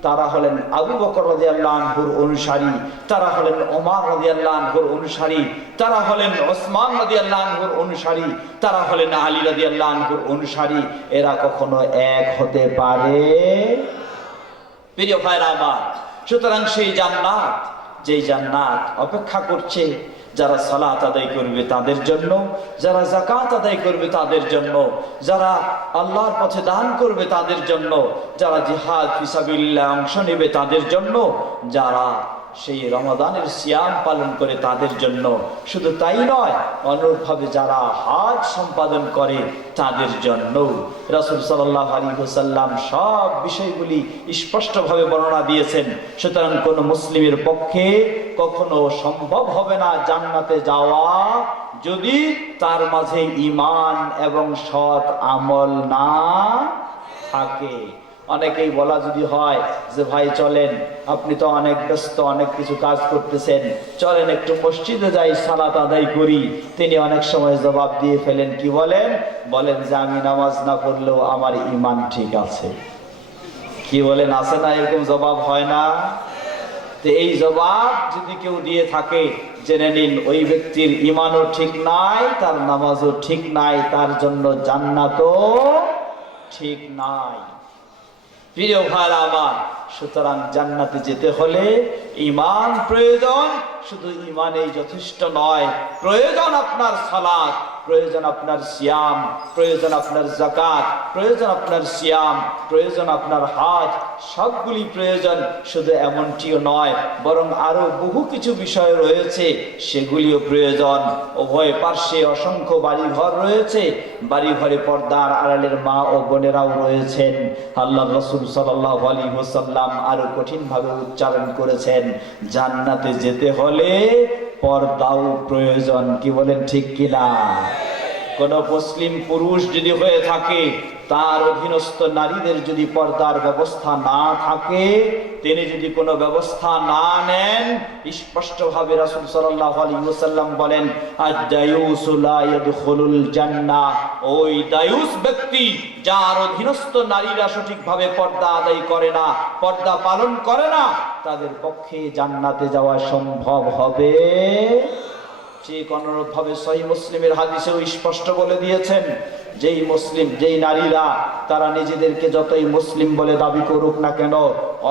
তারা হলেন আবু বকর রাদিয়াল্লাহু আনহুর অনুসারী, তারা হলেন ওমর রাদিয়াল্লাহু আনহুর অনুসারী, তারা হলেন ওসমান রাদিয়াল্লাহু আনহুর অনুসারী, তারা হলেন আলী রাদিয়াল্লাহু আনহুর অনুসারী। এরা কখনো এক হতে পারে? প্রিয় ভাইরা আমার, সুতরাং সেই জান্নাত, যেই জান্নাত অপেক্ষা করছে যারা সালাত আদায় করবে তাদের জন্য, যারা যাকাত আদায় করবে তাদের জন্য, যারা আল্লাহর পথে দান করবে তাদের জন্য, যারা জিহাদ ফিসাবিল্লাহ অংশ নেবে তাদের জন্য, যারা সেই রমাদানের সিয়াম পালন করে তাদের জন্য, শুধু তাই নয়, অনুরূপভাবে যারা হজ সম্পাদন করে তাদের জন্য। রাসূল সাল্লাল্লাহু আলাইহি ওয়াসাল্লাম সব বিষয়গুলি স্পষ্টভাবে বর্ণনা দিয়েছেন। সুতরাং কোন মুসলিমের পক্ষে কখনো সম্ভব হবে না জান্নাতে যাওয়া যদি তার মাঝে ঈমান এবং সৎ আমল না থাকে। অনেকেই বলা যদি হয় যে ভাই চলেন, আপনি তো অনেক ব্যস্ত, অনেক কিছু কাজ করতেছেন, চলেন একটু মসজিদে যাই, সালাত আদায় করি। তিনি অনেক সময় জবাব দিয়ে ফেলেন, কি বলেন? বলেন যে আমি নামাজ না পড়লেও আমার ঈমান ঠিক আছে। কি বলেন, আছে না এরকম জবাব? হয় না? তো এই জবাব যদি কেউ দিয়ে থাকে, জেনে নিন ওই ব্যক্তির ঈমানও ঠিক নাই, তার নামাজও ঠিক নাই, তার জন্য জান্নাতও ঠিক নাই। প্রিয় ভাইরা আমার, সুতরাং জান্নাতে যেতে হলে ঈমান প্রয়োজন। শুধু ঈমানেই যথেষ্ট নয়, প্রয়োজন আপনার সালাত, প্রয়োজন আপনার সিয়াম, প্রয়োজন আপনার যাকাত, প্রয়োজন আপনার সিয়াম, প্রয়োজন আপনার হজ, সবগুলি প্রয়োজন। শুধু এমনটিও নয়, বরং আরো বহু কিছু বিষয় রয়েছে, সেগুলিও প্রয়োজন। উভয় পার্শ্বে অসংখ্য বাড়িঘর রয়েছে, বাড়িঘরে পর্দার আড়ালের মা ও বোনেরাও রয়েছেন। আল্লাহ রাসূল সাল্লাল্লাহু আলাইহি ওয়াসাল্লাম আরো কঠিনভাবে উচ্চারণ করেছেন, জান্নাতে যেতে হলে পর্দাও প্রয়োজন। কি বলেন, ঠিক কিনা? কোন মুসলিম পুরুষ যদি হয়ে থাকে, তার অধীনস্থ নারীদের যদি পর্দার ব্যবস্থা না থাকে, তিনি যদি কোনো ব্যবস্থা না নেন, স্পষ্টভাবে রাসূল সাল্লাল্লাহু আলাইহি ওয়াসাল্লাম বলেন, আদ-দায়ুসু লা ইয়াদখুলুল জান্নাহ। ওই দায়ুস ব্যক্তি যার অধীনস্থ নারীরা সঠিকভাবে পর্দা আদায় করে না, পর্দা পালন করে না, তাদের পক্ষে জান্নাতে যাওয়া সম্ভব হবে? ঠিক অনুরূপভাবে সহিহ মুসলিমের হাদিসেও স্পষ্ট বলে দিয়েছেন, যেই নারীরা তারা নিজেদেরকে যতই মুসলিম বলে দাবি করুক না কেন,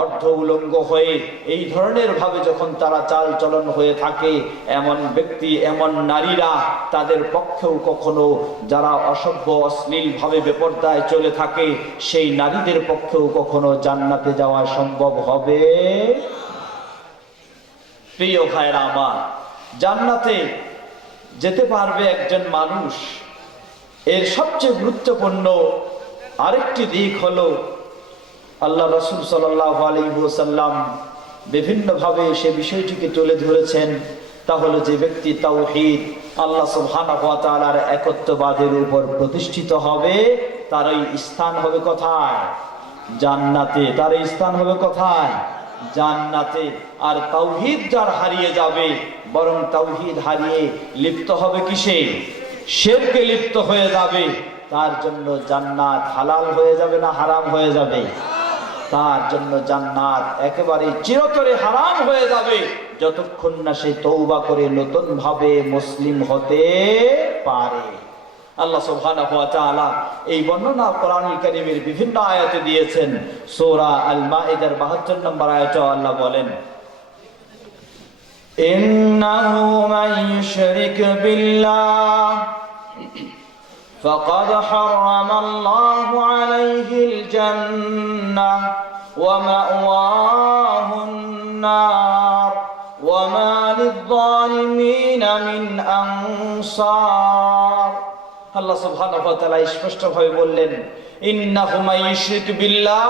অর্ধ উলঙ্গ হয়ে এই ধরনের ভাবে যখন তারা চাল চলন হয়ে থাকে, এমন ব্যক্তি, এমন নারীরা, তাদের পক্ষেও কখনো যারা অসভ্য অশ্লীল ভাবে বেপরদায় চলে থাকে, সেই নারীদের পক্ষেও কখনো জান্নাতে যাওয়া সম্ভব হবে? প্রিয় ভাইরা আমার, জান্নাতে যেতে পারবে একজন মানুষ, এর সবচেয়ে গুরুত্বপূর্ণ আরেকটি দিক হলো আল্লাহ রাসূল সাল্লাল্লাহু আলাইহি ওয়াসাল্লাম বিভিন্নভাবে সে বিষয়টিকে তুলে ধরেছেন। তাহলে যে ব্যক্তি তাওহীদ আল্লাহ সুবহানাহু ওয়া তাআলার একত্ববাদের উপর প্রতিষ্ঠিত হবে, তার ওই স্থান হবে কোথায়? জান্নাতে। তার এই স্থান হবে কোথায়? জান্নাতে। আর তাওহীদ যার হারিয়ে যাবে, বরং তাওহীদ হারিয়ে লিপ্ত হবে কিসে? শিরকে লিপ্ত হয়ে যাবে, তার জন্য জান্নাত হালাল হয়ে যাবে না হারাম হয়ে যাবে? তার জন্য জান্নাত একেবারে চিরতরে হারাম হয়ে যাবে, যতক্ষণ না সে তওবা করে নতুন ভাবে মুসলিম হতে পারে। আল্লাহ সুবহানাহু ওয়া তাআলা এই বর্ণনা কোরআনুল কারীমের বিভিন্ন আয়াতে দিয়েছেন। সূরা আল মাইদার ৭২ নম্বর আয়াতে আল্লাহ বলেন, ইন্নাহু মান ইউশরিক বিল্লাহ ফাকাদ হারামাল্লাহু আলাইহিল জান্নাহ ওয়া মাওয়াহুন নার ওয়া মা লিয-যালিমিনা মিন আনসার। আল্লাহ সুবহানাহু ওয়া তাআলা স্পষ্টভাবে বললেন, ইন্নাহু মান ইউশরিক বিল্লাহ,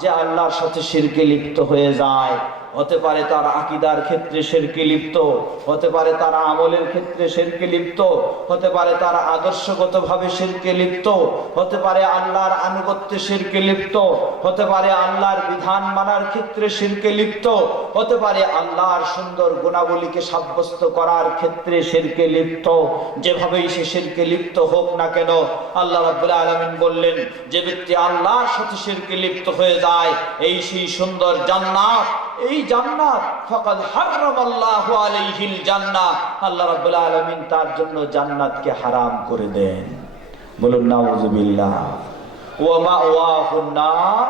যে আল্লাহর সাথে শিরকে লিপ্ত হয়ে যায়, হতে পারে তার আকীদার ক্ষেত্রে শিরকে লিপ্ত, হতে পারে তার আমলের ক্ষেত্রে শিরকে লিপ্ত, হতে পারে তার আদর্শগতভাবে শিরকে লিপ্ত, হতে পারে আল্লাহর আনুগত্যে শিরকে লিপ্ত, হতে পারে আল্লাহর বিধান মানার ক্ষেত্রে শিরকে লিপ্ত, হতে পারে আল্লাহর সুন্দর গুণাবলীকে সাব্যস্ত করার ক্ষেত্রে শিরকে লিপ্ত। যেভাবেই সে শিরকে লিপ্ত হোক না কেন, আল্লাহ রাব্বুল আলামিন বললেন, যে ব্যক্তি আল্লাহর সাথে শিরকে লিপ্ত হয়ে যায়, এই সেই সুন্দর জান্নাত, এই জান্নাত ফাকাদ হারামাল্লাহু আলাইহিল জান্নাহ, আল্লাহ রাব্বুল আলামিন তার জন্য জান্নাতকে হারাম করে দেন। বলুন নাউযুবিল্লাহ। ওয়া মাওয়াহুন নার,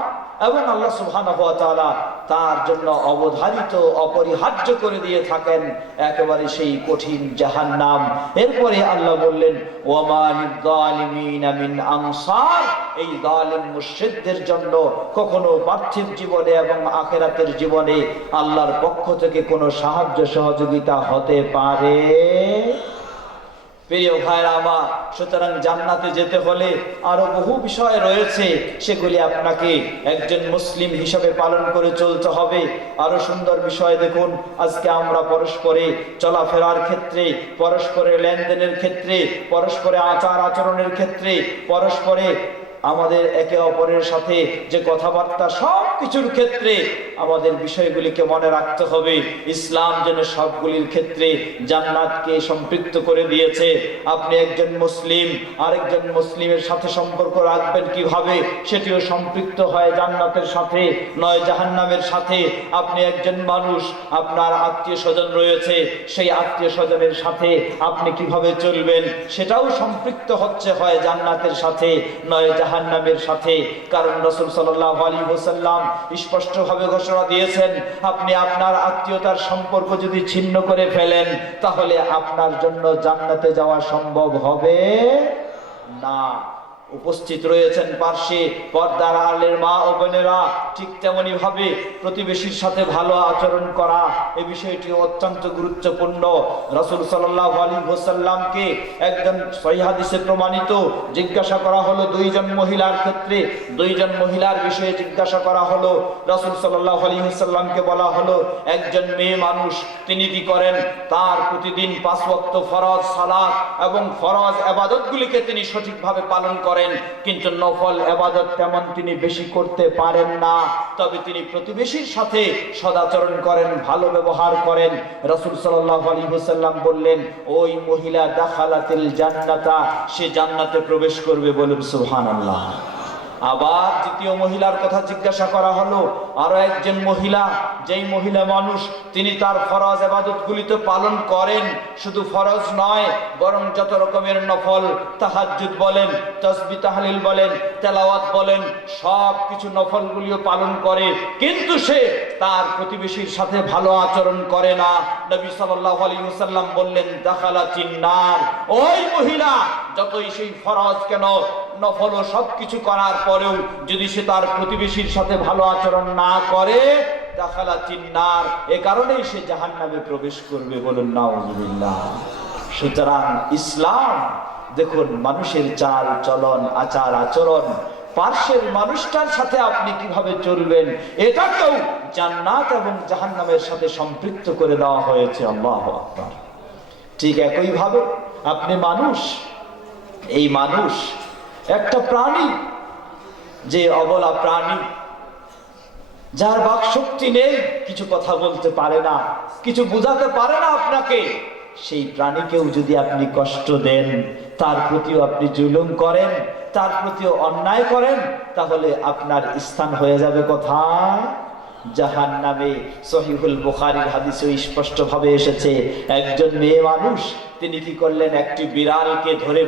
এবং আল্লাহ সুবহানাহু ওয়া তাআলা তার জন্য অবধারিত অপরিহার্য করে দিয়ে থাকেন একেবারে সেই কঠিন জাহান্নাম। এরপরে আল্লাহ বললেন, ওয়া মা লিয-যালিমিনা মিন আনসার, এই জালিম মুশরিকদের জন্য কখনো পার্থিব জীবনে এবং আখিরাতের জীবনে আল্লাহর পক্ষ থেকে কোনো সাহায্য সহযোগিতা হতে পারে? প্রিয় ভাইরা আমার, সুতরাং জান্নাতে যেতে হলে আরো বহু বিষয় রয়েছে, সেগুলি আপনাকে একজন মুসলিম হিসেবে পালন করে চলতে হবে। আরো সুন্দর বিষয় দেখুন, আজকে আমরা পরস্পরে চলাফেরার ক্ষেত্রে, পরস্পরের লেনদেনের ক্ষেত্রে, পরস্পরে আচার আচরণের ক্ষেত্রে, পরস্পরে আমাদের একে অপরের সাথে যে কথাবার্তা, সব কিছুর ক্ষেত্রে আমাদের বিষয়গুলিকে মনে রাখতে হবে। ইসলাম যেন সবগুলির ক্ষেত্রে জান্নাতকে সম্পৃক্ত করে দিয়েছে। আপনি একজন মুসলিম আরেকজন মুসলিমের সাথে সম্পর্ক রাখবেন কিভাবে, সেটিও সম্পৃক্ত হয় জান্নাতের সাথে, নয় জাহান্নামের সাথে। আপনি একজন মানুষ, আপনার আত্মীয় স্বজন রয়েছে, সেই আত্মীয় স্বজনের সাথে আপনি কিভাবে চলবেন, সেটাও সম্পৃক্ত হচ্ছে হয় জান্নাতের সাথে, নয় জাহান্নামের সাথে। কারণ রাসূল সাল্লাল্লাহু আলাইহি ওয়াসাল্লাম স্পষ্টভাবে ঘোষণা দিয়েছেন, আপনি আপনার আত্মীয়তার সম্পর্ক যদি ছিন্ন করে ফেলেন, তাহলে আপনার জন্য জান্নাতে যাওয়া সম্ভব হবে না। উপস্থিত রয়েছেন পার্শ্বে পর্দার আড়ালের মা ও বোনেরা, ঠিক তেমনি ভাবে প্রতিবেশীর সাথে ভালো আচরণ করা, এই বিষয়টি অত্যন্ত গুরুত্বপূর্ণ। রাসূল সাল্লাল্লাহু আলাইহি ওয়াসাল্লামকে একজন সহিহ হাদিসে প্রমাণিত জিজ্ঞাসা করা হলো দুইজন মহিলার ক্ষেত্রে, দুইজন মহিলার বিষয়ে জিজ্ঞাসা করা হলো। রাসূল সাল্লাল্লাহু আলাইহি ওয়াসাল্লামকে বলা হলো, একজন মেয়ে মানুষ, তিনি কি করেন, তার প্রতিদিন 5 ওয়াক্ত ফরজ সালাত এবং ফরজ ইবাদতগুলিকে তিনি সঠিকভাবে পালন করেন, কিন্তু নফল ইবাদত তেমন তিনি বেশি করতে পারেন না, তবে তিনি প্রতিবেশীর সাথে সদাচরণ করেন, ভালো ব্যবহার করেন। রাসূল সাল্লাল্লাহু আলাইহি ওয়াসাল্লাম বললেন, ওই মহিলা দাখালাতিল জান্নাতা, সে জান্নাতে প্রবেশ করবে। বলুন সুবহানাল্লাহ। আবার দ্বিতীয় মহিলার কথা জিজ্ঞাসা করা হলো, আরো একজন মহিলা, যেই মহিলা মানুষ, তিনি তার ফরজ ইবাদতগুলি তো পালন করেন, শুধু ফরজ নয় বরং যত রকমের নফল, তাহাজ্জুদ বলেন, তাসবিহ তাহলিল বলেন, তেলাওয়াত বলেন, সব কিছু নফলগুলিও পালন করে, কিন্তু সে তার প্রতিবেশীর সাথে ভালো আচরণ করে না। নবী সাল্লাল্লাহু আলাইহি ওয়াসাল্লাম বললেন, দাখালাতিন নার, ওই মহিলা যতই সেই ফরজ কেন নফল ও সবকিছু করার পরেও যদি সে তার প্রতিবেশীর সাথে ভালো আচরণ না করে, দাখালাতিন নার, এ কারণেই সে জাহান্নামে প্রবেশ করবে। বলুন নাউযুবিল্লাহ। সুতরাং ইসলাম দেখুন, মানুষের চাল চলন, আচার আচরণ পার্শ্বের মানুষটার সাথে আপনি কিভাবে চলবেন, এটাকেও জান্নাত এবং জাহান্নামের সাথে সম্পৃক্ত করে দেওয়া হয়েছে। আল্লাহু আকবার। ঠিক একইভাবে আপনি মানুষ, এই মানুষ একটা প্রাণী, যে অবলা প্রাণী, যার বাক শক্তি নেই, কিছু কথা বলতে পারে না, কিছু বোঝাতে পারে না আপনাকে, সেই প্রাণীকেও যদি আপনি কষ্ট দেন, তার প্রতিও আপনি জুলুম করেন, তার প্রতিও অন্যায় করেন, তাহলে আপনার স্থান হয়ে যাবে কোথায়? জাহান্নামে। সহিহুল বুখারীর হাদিসে স্পষ্ট ভাবে এসেছে, একজন মেয়ে মানুষ তিনি কি করলেন, একটি বিড়ালকে ধরে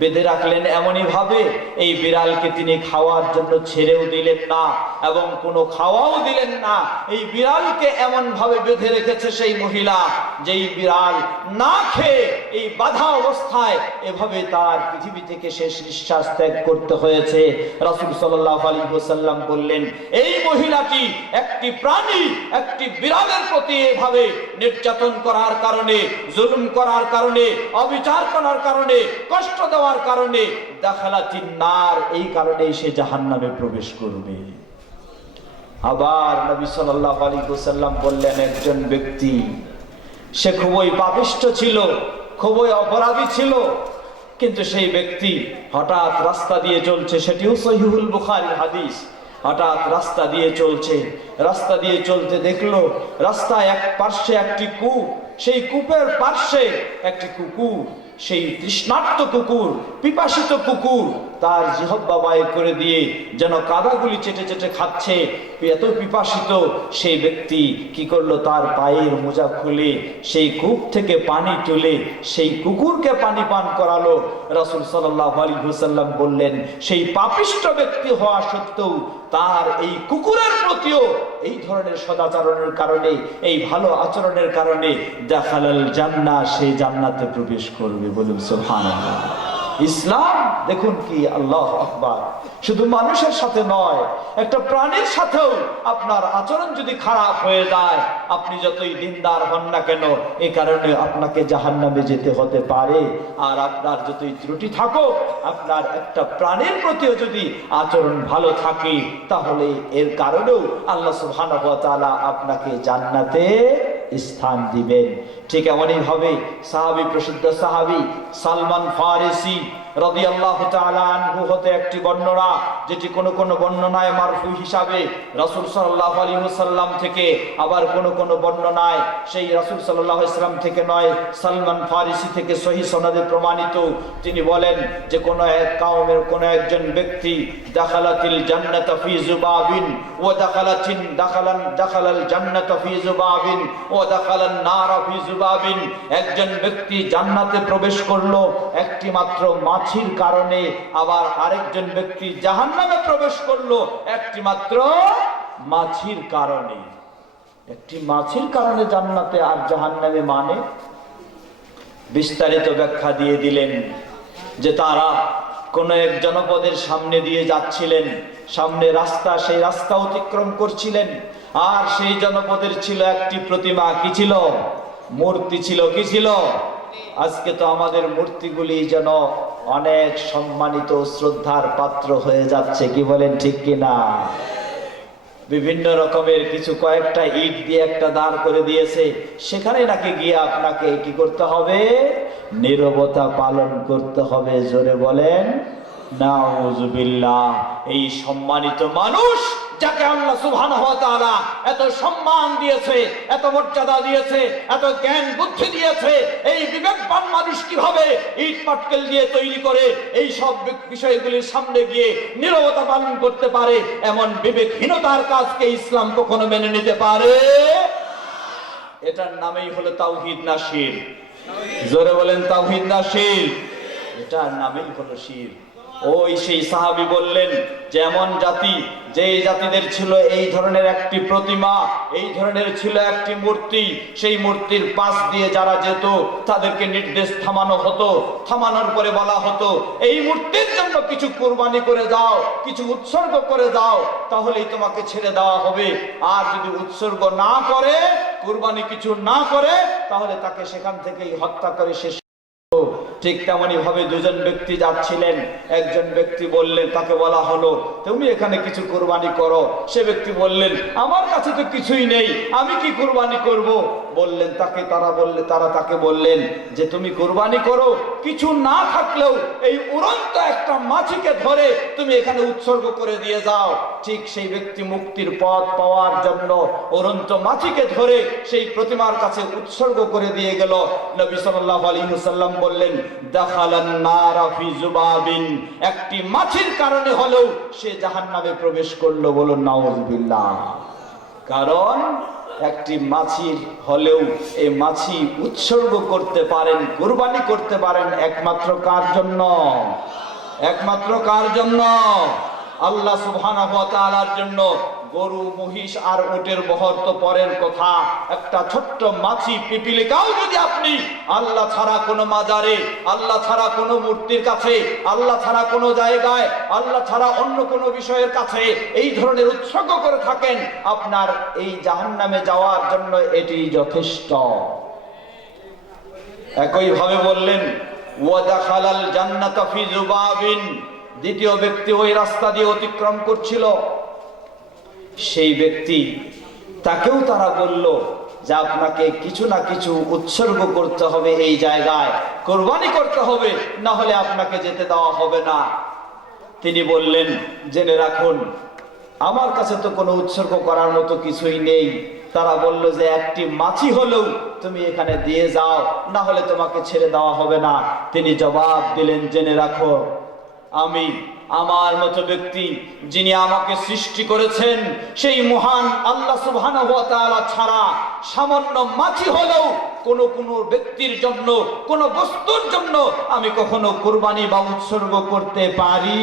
বেঁধে রাখলেন এমনই ভাবে, এই বিড়ালকে তিনি খাওয়ার জন্য ছেড়েও দিলেন না এবং কোনো খাওয়াও দিলেন না। এই বিড়ালকে এমন ভাবে বেঁধে রেখেছে সেই মহিলা, যেই বিড়াল না খেয়ে এই বাধা অবস্থায় এভাবে তার পৃথিবী থেকে শেষ নিঃশ্বাস ত্যাগ করতে হয়েছে। রাসূল সাল্লাল্লাহু আলাইহি ওয়াসাল্লাম বললেন, এই মহিলাটি একটি প্রাণী, একটি বিড়ালের প্রতি এভাবে নির্যাতন করার কারণে, জুলুম করার কারণে, অবিচার করার কারণে, কষ্ট দেওয়ার কারণে দাখালাতিন নার, এই কারণেই সে জাহান্নামে প্রবেশ করবে। আবার নবী সাল্লাল্লাহু আলাইহি ওয়াসাল্লাম বললেন, একজন ব্যক্তি, সে খুবই পাপিষ্ঠ ছিল, খুবই অপরাধী ছিল, কিন্তু সেই ব্যক্তি হঠাৎ রাস্তা দিয়ে চলছে, সেটিও সহিহুল বুখারীর হাদিস। হঠাৎ রাস্তা দিয়ে চলতে দেখলো রাস্তায় এক পার্শ্বে একটি কূপ, সেই কূপের পার্শ্বে একটি কুকুর, সেই তৃষ্ণার্ত কুকুর, পিপাসিত কুকুর তার জিহ্বা বাইর করে দিয়ে যেন কাদাগুলি চেটে চেটে খাচ্ছে, এত পিপাসিত। সেই ব্যক্তি কি করলো, তার পায়ের মোজা খুলে সেই কূপ থেকে পানি তুলে সেই কুকুরকে পানি পান করালো। রাসূল সাল্লাল্লাহু আলাইহি ওয়াসাল্লাম বললেন, সেই পাপিষ্ঠ ব্যক্তি হওয়া সত্ত্বেও তার এই কুকুরের প্রতিও এই ধরনের সদাচরণের কারণে, এই ভালো আচরণের কারণে দাখালাল জান্নাহ, সে জান্নাতে প্রবেশ করবে। বলুন সুবহানাল্লাহ। ইসলাম দেখুন কি, আল্লাহু আকবার। শুধু মানুষের সাথে নয়, একটা প্রাণীর সাথেও আপনার আচরণ যদি খারাপ হয়ে যায়, আপনি যতই দিনদার হন না কেন, এই কারণে আপনাকে জাহান্নামে যেতে হতে পারে। আর আপনার যতই ত্রুটি থাকুক, আপনার একটা প্রাণীর প্রতিও যদি আচরণ ভালো থাকে, তাহলে এর কারণেও আল্লাহ সুবহানাহু ওয়া তাআলা আপনাকে জান্নাতে স্থান দিবেন। ঠিক এমনই ভাবে সাহাবী, প্রসিদ্ধ সাহাবী সালমান ফারিসি রাদিয়াল্লাহু তাআলা আনহু হতে একটি বর্ণনা, যেটি কোন কোন বর্ণনায় মারফু হিসাবে রাসূল সাল্লাল্লাহু আলাইহি ওয়াসাল্লাম থেকে, আবার কোন কোন বর্ণনায় সেই রাসূল সাল্লাল্লাহু আলাইহি ওয়াসাল্লাম থেকে নয়, সালমান ফারিসি থেকে সহিহ সনদে প্রমাণিত। তিনি বলেন যে কোন এক কওমের কোন একজন ব্যক্তি দাখালাতিল জান্নাতা ফি যুবাবিন ওয়া দাখালাল জান্নাতা ফি যুবাবিন ওয়া দাখালান নারা ফি যুবাবিন, একজন ব্যক্তি জান্নাতে প্রবেশ করলো একটি মাত্র মাছির কারণে, আবার আরেকজন ব্যক্তি জাহান্নামে প্রবেশ করলো একটি মাত্র মাছির কারণে। একটি মাছির কারণে জান্নাতে আর জাহান্নামে মানে বিস্তারিত ব্যাখ্যা দিয়ে দিলেন যে তারা কোন এক জনপদের সামনে দিয়ে যাচ্ছিলেন, সামনে রাস্তা, সেই রাস্তা অতিক্রম করছিলেন, আর সেই জনপদের ছিল একটি প্রতিমা। কি ছিল? মূর্তি ছিল। কি ছিল? আজকে তো আমাদের মূর্তিগুলি যেন অনেক সম্মানিত শ্রদ্ধার পাত্র হয়ে যাচ্ছে, কি বলেন ঠিক কিনা? বিভিন্ন রকমের কিছু, কয়েকটা ইট দিয়ে একটা দাঁড় করে দিয়েছে, সেখানে নাকি গিয়ে আপনাকে কি করতে হবে? নীরবতা পালন করতে হবে। জোরে বলেন নাউজুবিল্লাহ। এই সম্মানিত মানুষ, যাকে আল্লাহ সুবহানাহু ওয়া তাআলা এত সম্মান দিয়েছে, এত মর্যাদা দিয়েছে, এত জ্ঞান বুদ্ধি দিয়েছে, এই বিবেকবান মানুষ কিভাবে ইট পাটকেল দিয়ে তৈরি করে এই সব বিষয়গুলির সামনে গিয়ে নীরবতা পালন করতে পারে? এমন বিবেকহীনতার কাজকে ইসলাম কখনো মেনে নিতে পারে? এটার নামেই হলো তাওহীদ না শিরক? জোরে বলেন তাওহীদ না শিরক? এটার নামেই হলো শিরক। ওই সেই সাহাবী বললেন, যেমন জাতি, যেই জাতিদের ছিল এই ধরনের একটি প্রতিমা, এই ধরনের ছিল একটি মূর্তি, সেই মূর্তির পাশ দিয়ে যারা যেত তাদেরকে নির্দেশ থামানো হতো। থামানোর পরে বলা হতো, এই মূর্তির জন্য কিছু কুরবানি করে দাও, কিছু উৎসর্গ করে দাও, তাহলেই তোমাকে ছেড়ে দেওয়া হবে। আর যদি উৎসর্গ না করে, কুরবানি কিছু না করে, তাহলে তাকে সেখান থেকেই হত্যা করে শেষ। ঠিক তেমনি ভাবে দুজন ব্যক্তি যাচ্ছিলেন। একজন ব্যক্তি বললেন, তাকে বলা হলো তুমি এখানে কিছু কুরবানি করো। সে ব্যক্তি বললেন আমার কাছে তো কিছুই নেই, আমি কি কুরবানি করব? বললেন তারা তাকে বললেন যে তুমি কুরবানি করো, কিছু না থাকলেও এই উড়ন্ত একটা মাছিকে ধরে তুমি এখানে উৎসর্গ করে দিয়ে যাও। ঠিক সেই ব্যক্তি মুক্তির পথ পাওয়ার জন্য উড়ন্ত মাছিকে ধরে সেই প্রতিমার কাছে উৎসর্গ করে দিয়ে গেল। নবী সাল্লাল্লাহু আলাইহি ওয়াসাল্লাম বললেন দাখালান নারা ফি যুবাবিন, একটি মাছির কারণে হলেও সে জাহান্নামে প্রবেশ করলো। বলুন নাউযুবিল্লাহ। কারণ একটি মাছির হলেও এই মাছি উৎসর্গ করতে পারেন, কুরবানি করতে পারেন একমাত্র কার জন্য? একমাত্র কার জন্য? আল্লাহ সুবহানাহু ওয়া তাআলার জন্য। গরু, মহিষ আর উটের বহর তো পরের কথা, একটা ছোট্ট মাছি পিপিলিকাও যদি আপনি আল্লাহ ছাড়া কোনো মাজারে, আল্লাহ ছাড়া কোনো মূর্তির কাছে, আল্লাহ ছাড়া কোনো জায়গায়, আল্লাহ ছাড়া অন্য কোনো বিষয়ের কাছে এই ধরনের উৎসর্গ করে থাকেন, আপনার এই জাহান্নামে যাওয়ার জন্য এটি যথেষ্ট। একই ভাবে বললেন ওয়া দাখালাল জান্নাতা ফি যুবাবিন, দ্বিতীয় ব্যক্তি ওই রাস্তা দিয়ে অতিক্রম করছিল। সেই ব্যক্তি, তাকেও তারা বলল যে আপনাকে কিছু না কিছু উৎসর্গ করতে হবে, এই জায়গায় কুরবানি করতে হবে, না হলে আপনাকে যেতে দেওয়া হবে না। তিনি বললেন জেনে রাখুন আমার কাছে তো কোনো উৎসর্গ করার মতো কিছুই নেই। তারা বলল যে একটি মাছি হলেও তুমি এখানে দিয়ে যাও, না হলে তোমাকে ছেড়ে দেওয়া হবে না। তিনি জবাব দিলেন জেনে রাখো আমি আমার মতো ব্যক্তি যিনি আমাকে সৃষ্টি করেছেন সেই মহান আল্লাহ সুবহানাহু ওয়া তাআলা ছাড়া সামান্য মাছি হলেও কোন ব্যক্তির জন্য, কোন বস্তুর জন্য আমি কখনো কুরবানি বা উৎসর্গ করতে পারি?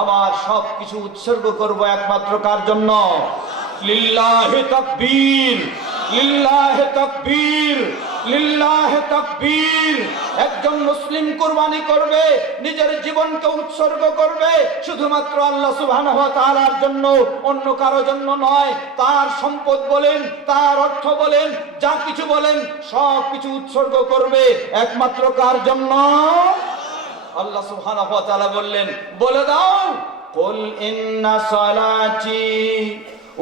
আমার সব কিছু উৎসর্গ করব একমাত্র কার জন্য? লিল্লাহি তাকবীর, লিল্লাহি তাকবীর, লিল্লাহি তাকবীর। একজন মুসলিম কুরবানি করবে, নিজের জীবনকে উৎসর্গ করবে শুধুমাত্র আল্লাহ সুবহানাহু ওয়া তাআলার জন্য, অন্য কারো জন্য নয়। তার সম্পদ বলেন, তার অর্থ বলেন, যা কিছু বলেন সব কিছু উৎসর্গ করবে একমাত্র কার জন্য? আল্লাহ সুবহানাহু ওয়া তাআলা বললেন বলে দাও কুল ইন্না সালাতি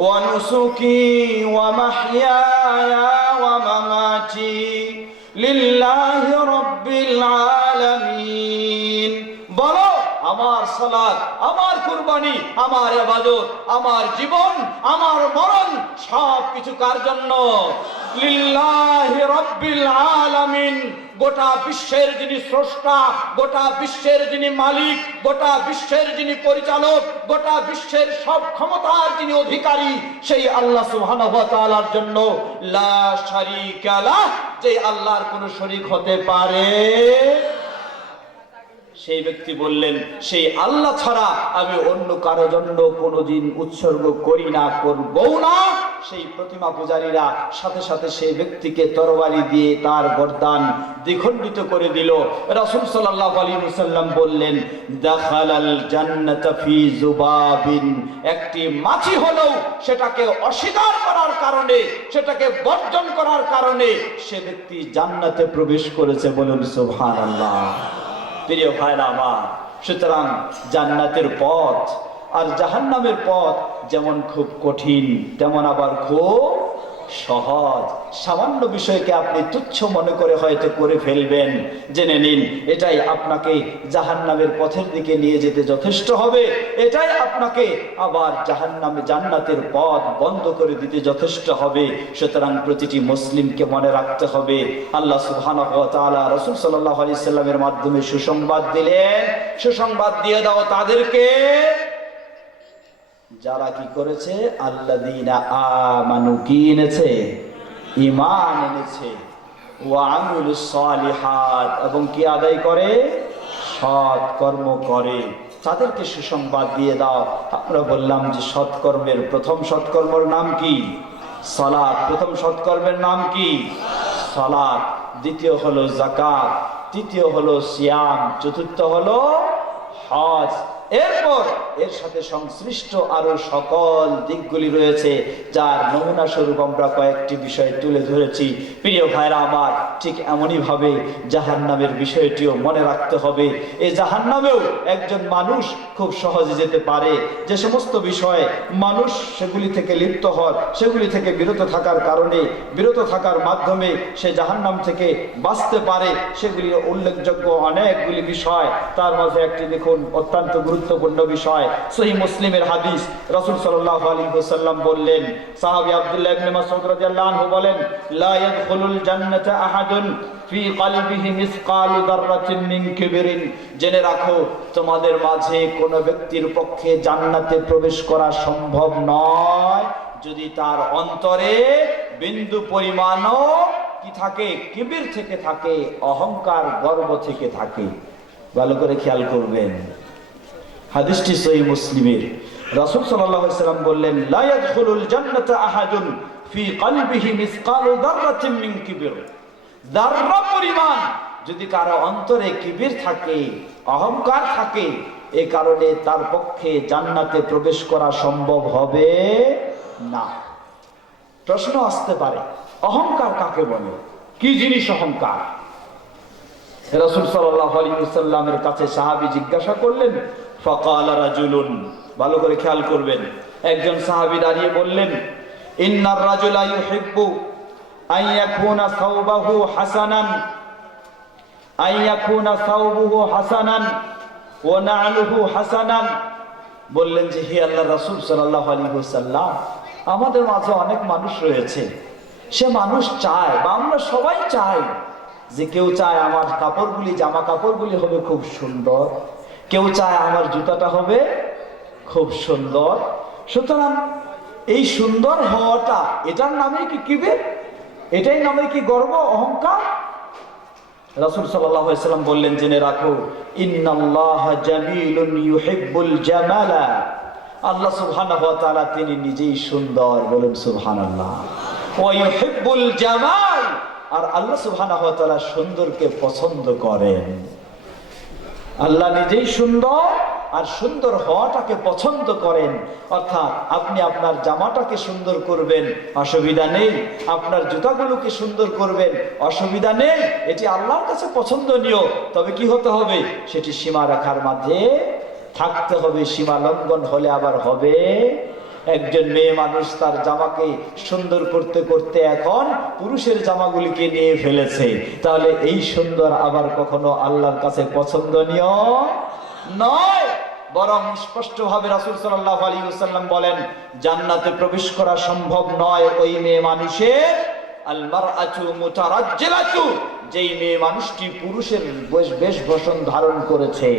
ওয়া নুসুকি ওয়া মাহইয়ায়া ওয়া মামাতি লিল্লাহি রাব্বিল আলামিন। বলো আমার সালাত, আমার কুরবানি, আমার ইবাদত, আমার জীবন, আমার মরণ সব কিছু কার জন্য? লিল্লাহি রাব্বিল আলামিন। গোটা বিশ্বের যিনি স্রষ্টা, গোটা বিশ্বের যিনি মালিক, গোটা বিশ্বের যিনি পরিচালক, গোটা বিশ্বের সব ক্ষমতার যিনি অধিকারী, সেই আল্লাহ সুবহানাহু ওয়া তাআলার জন্য লা শারীকা লাহ, যে আল্লাহর কোনো শরীক হতে পারে? সেই ব্যক্তি বললেন সেই আল্লাহ ছাড়া আমি অন্য কারো জন্য কোনোদিন উৎসর্গ করি না, করবও না। সেই প্রতিমা পূজারীরা সাথে সাথে সেই ব্যক্তিকে তরবারি দিয়ে তার গর্দান দ্বিখণ্ডিত করে দিল। রাসূল সাল্লাল্লাহু আলাইহি ওয়াসাল্লাম বললেন দাখালাল জান্নাতা ফি যুবাবিন। একটি মাছি হলেও সেটাকে অস্বীকার করার কারণে, সেটাকে বর্জন করার কারণে সে ব্যক্তি জান্নাতে প্রবেশ করেছে। বলুন সুবহানাল্লাহ। প্রিয় ভাইরা আমার, সুতরাং জান্নাতের পথ আর জাহান্নামের পথ যেমন খুব কঠিন, তেমন আবার খুব সহজ। সামান্য বিষয়কে আপনি তুচ্ছ মনে করে হয়তো করে ফেলবেন, জেনে নিন এটাই আপনাকে জাহান্নামের পথের দিকে নিয়ে যেতে যথেষ্ট হবে, এটাই আপনাকে আবার জান্নাতের পথ বন্ধ করে দিতে যথেষ্ট হবে। সুতরাং প্রতিটি মুসলিমকে মনে রাখতে হবে আল্লাহ সুবহানাহু ওয়া তাআলা রাসূল সাল্লাল্লাহু আলাইহি সাল্লামের মাধ্যমে সুসংবাদ দিলেন। সুসংবাদ দিয়ে দাও তাদেরকে যারা কি করেছে, আল্লাযীনা আমানু, কি এনেছে? ঈমান এনেছে, ওয়া আমিলুস সালিহাত, এবং কি আদায় করে? সৎ কর্ম করে। তাদেরকে সুসংবাদ দিয়ে দাও। আমরা বললাম যে সৎকর্মের প্রথম সৎকর্মের নাম কি? সালাত। প্রথম সৎকর্মের নাম কি? সালাত। দ্বিতীয় হলো যাকাত, তৃতীয় হলো সিয়াম, চতুর্থ হলো হজ। এরপর এর সাথে সংশ্লিষ্ট আরো সকল দিকগুলি রয়েছে, যার নমুনা স্বরূপ আমরা কয়েকটি বিষয় তুলে ধরেছি। প্রিয় ভাইরা আমার, ঠিক এমনই ভাবে জাহান্নামের বিষয়টিও মনে রাখতে হবে। এই জাহান্নামেও একজন মানুষ খুব সহজে যেতে পারে। যে সমস্ত বিষয়ে মানুষ সেগুলি থেকে লিপ্ত হয়, সেগুলি থেকে বিরত থাকার কারণে, বিরত থাকার মাধ্যমে সে জাহান্নাম থেকে বাঁচতে পারে, সেগুলির উল্লেখযোগ্য অনেকগুলি বিষয়। তার মাঝে একটি দেখুন অত্যন্ত গুরুত্বপূর্ণ বিষয়, সহিহ মুসলিমের হাদিস। রাসূল সাল্লাল্লাহু আলাইহি ওয়াসাল্লাম বললেন, সাহাবী আব্দুল্লাহ ইবনে মাসউদ রাদিয়াল্লাহু আনহু বলেন, লা ইয়াদখুলুল জান্নাতা আহাদুন ফি কলবিহি মিসকালু যাররাতিন মিন কিবরিন। জেনে রাখো, তোমাদের মাঝে কোনো ব্যক্তির পক্ষে জান্নাতে প্রবেশ করা সম্ভব নয় যদি তার অন্তরে বিন্দু পরিমাণও কি থাকে, কিবির থেকে থাকে, অহংকার গর্ব থেকে থাকে। ভালো করে খেয়াল করবেন, হাদিসটি সহিহ মুসলিমের। রাসূল সাল্লাল্লাহু আলাইহি ওয়াসাল্লাম বললেন, লা ইয়াদখুলুল জান্নাতা আহাদুন ফি কলবিহি মিসকালু যাররাতিন মিন কিবর। যাররা পরিমাণ যদি কারো অন্তরে কিবির থাকে, অহংকার থাকে, এই কারণে তার পক্ষে জান্নাতে প্রবেশ করা সম্ভব হবে না। প্রশ্ন আসতে পারে, অহংকার কাকে বলে, কি জিনিস অহংকার? রাসূল সাল্লাল্লাহু আলাইহি ওয়াসাল্লামের কাছে সাহাবী জিজ্ঞাসা করলেন, ফাকালা রাজুলুন, ভালো করে খেয়াল করবেন, একজন সাহাবী দাঁড়িয়ে বললেন, ইন্নার রাজুলা ইউহিব্বু আন ইয়াকুনা সাওবাহু হাসানান, আন ইয়াকুনা সাওবুহু হাসানান ওয়া না'লুহু হাসানান। বললেন যে, হে আল্লাহর রাসূল সাল্লাল্লাহু আলাইহি ওয়াসাল্লাম, আমাদের মাঝে অনেক মানুষ রয়েছে, সে মানুষ চায়, বা আমরা সবাই চাই যে, কেউ চায় আমার কাপড়গুলি, জামা কাপড়গুলি হবে খুব সুন্দর, কেউ চায় আমার জুতাটা হবে খুব সুন্দর। সুতরাং এই সুন্দর হওয়াটা, এটার নামে কি কিবির? এটাই নামে কি গর্ব, অহংকার? রাসূল সাল্লাল্লাহু আলাইহি ওয়াসাল্লাম বললেন, জেনে রাখো, ইন্নাল্লাহা জামিলুন ইউহিব্বুল জামালা। আল্লাহ সুবহানাহু ওয়া তাআলা তিনি নিজেই সুন্দর, বলেন সুবহানাল্লাহ। ওয়া ইউহিব্বুল জামাল, আর আল্লাহ সুবহানাহু ওয়া তাআলা সুন্দরকে পছন্দ করেন। আল্লাহ নিজেই সুন্দর আর সুন্দর হওয়াটাকে পছন্দ করেন। অর্থাৎ আপনি আপনার জামাটাকে সুন্দর করবেন, অসুবিধা নেই, আপনার জুতাগুলোকে সুন্দর করবেন, অসুবিধা নেই, এটি আল্লাহর কাছে পছন্দনীয়। তবে কি হতে হবে, সেটি সীমা রেখার মাঝে থাকতে হবে। সীমা লঙ্ঘন হলে আবার হবে। একজন মেয়ে মানুষ তার জামাকে সুন্দর করতে করতে এখন পুরুষের জামাগুলিকে নিয়ে ফেলেছে, তাহলে এই সুন্দর আবার কখনো আল্লাহর কাছে পছন্দনীয় নয়। বরং স্পষ্টভাবে রাসূল সাল্লাল্লাহু আলাইহি ওয়াসাল্লাম বলেন, জান্নাতে প্রবেশ করা সম্ভব নয় ওই মেয়ে মানুষের, আল মারআতু মুতারাজ্জিলাতু, যেই মেয়ে মানুষটি পুরুষের বেশভূষণ ধারণ করেছে,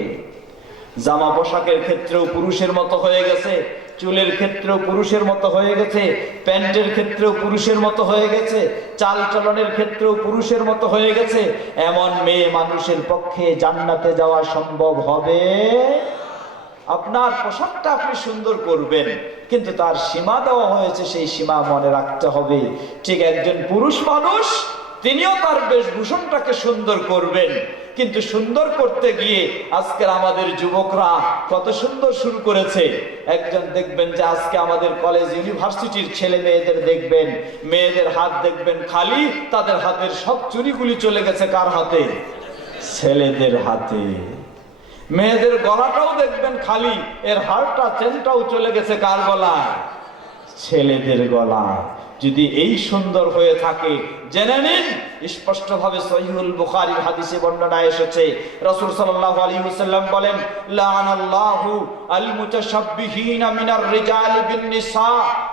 জামা পোশাকের ক্ষেত্রেও পুরুষের মতো হয়ে গেছে, চুলের ক্ষেত্রেও পুরুষের মতো হয়ে গেছে, প্যান্টের ক্ষেত্রেও পুরুষের মতো হয়ে গেছে, চাল চলনের ক্ষেত্রেও পুরুষের মতো হয়ে গেছে, এমন মেয়ে মানুষের পক্ষে জান্নাতে যাওয়া সম্ভব হবে? আপনার পোশাকটা আপনি সুন্দর করবেন, কিন্তু তার সীমা দেওয়া হয়েছে, সেই সীমা মনে রাখতে হবে। ঠিক একজন পুরুষ মানুষ তিনিও তার বেশভূষণটাকে সুন্দর করবেন, কিন্তু সুন্দর করতে গিয়ে আজকের আমাদের যুবকরা কত সুন্দর শুরু করেছে। একজন দেখবেন যে আজকে আমাদের কলেজ ইউনিভার্সিটির ছেলে মেয়েদের দেখবেন, মেয়েদের হাত দেখবেন খালি, তাদের হাতের সব চুড়িগুলি চলে গেছে কার হাতে? ছেলেদের হাতে। মেয়েদের গলাটাও দেখবেন খালি, এর হারটা, চেনটাও চলে গেছে কার গলায়? ছেলেদের গলায়। যদি এই সুন্দর হয়ে থাকে, জেনে নিন স্পষ্টভাবে সহিহুল বুখারীর হাদিসে বর্ণনা এসেছে, রাসূল সাল্লাল্লাহু আলাইহি ওয়াসাল্লাম বলেন, লাআনাল্লাহু আল মুতাশাব্বিহিনা মিনার রিজালি বিন নিসা।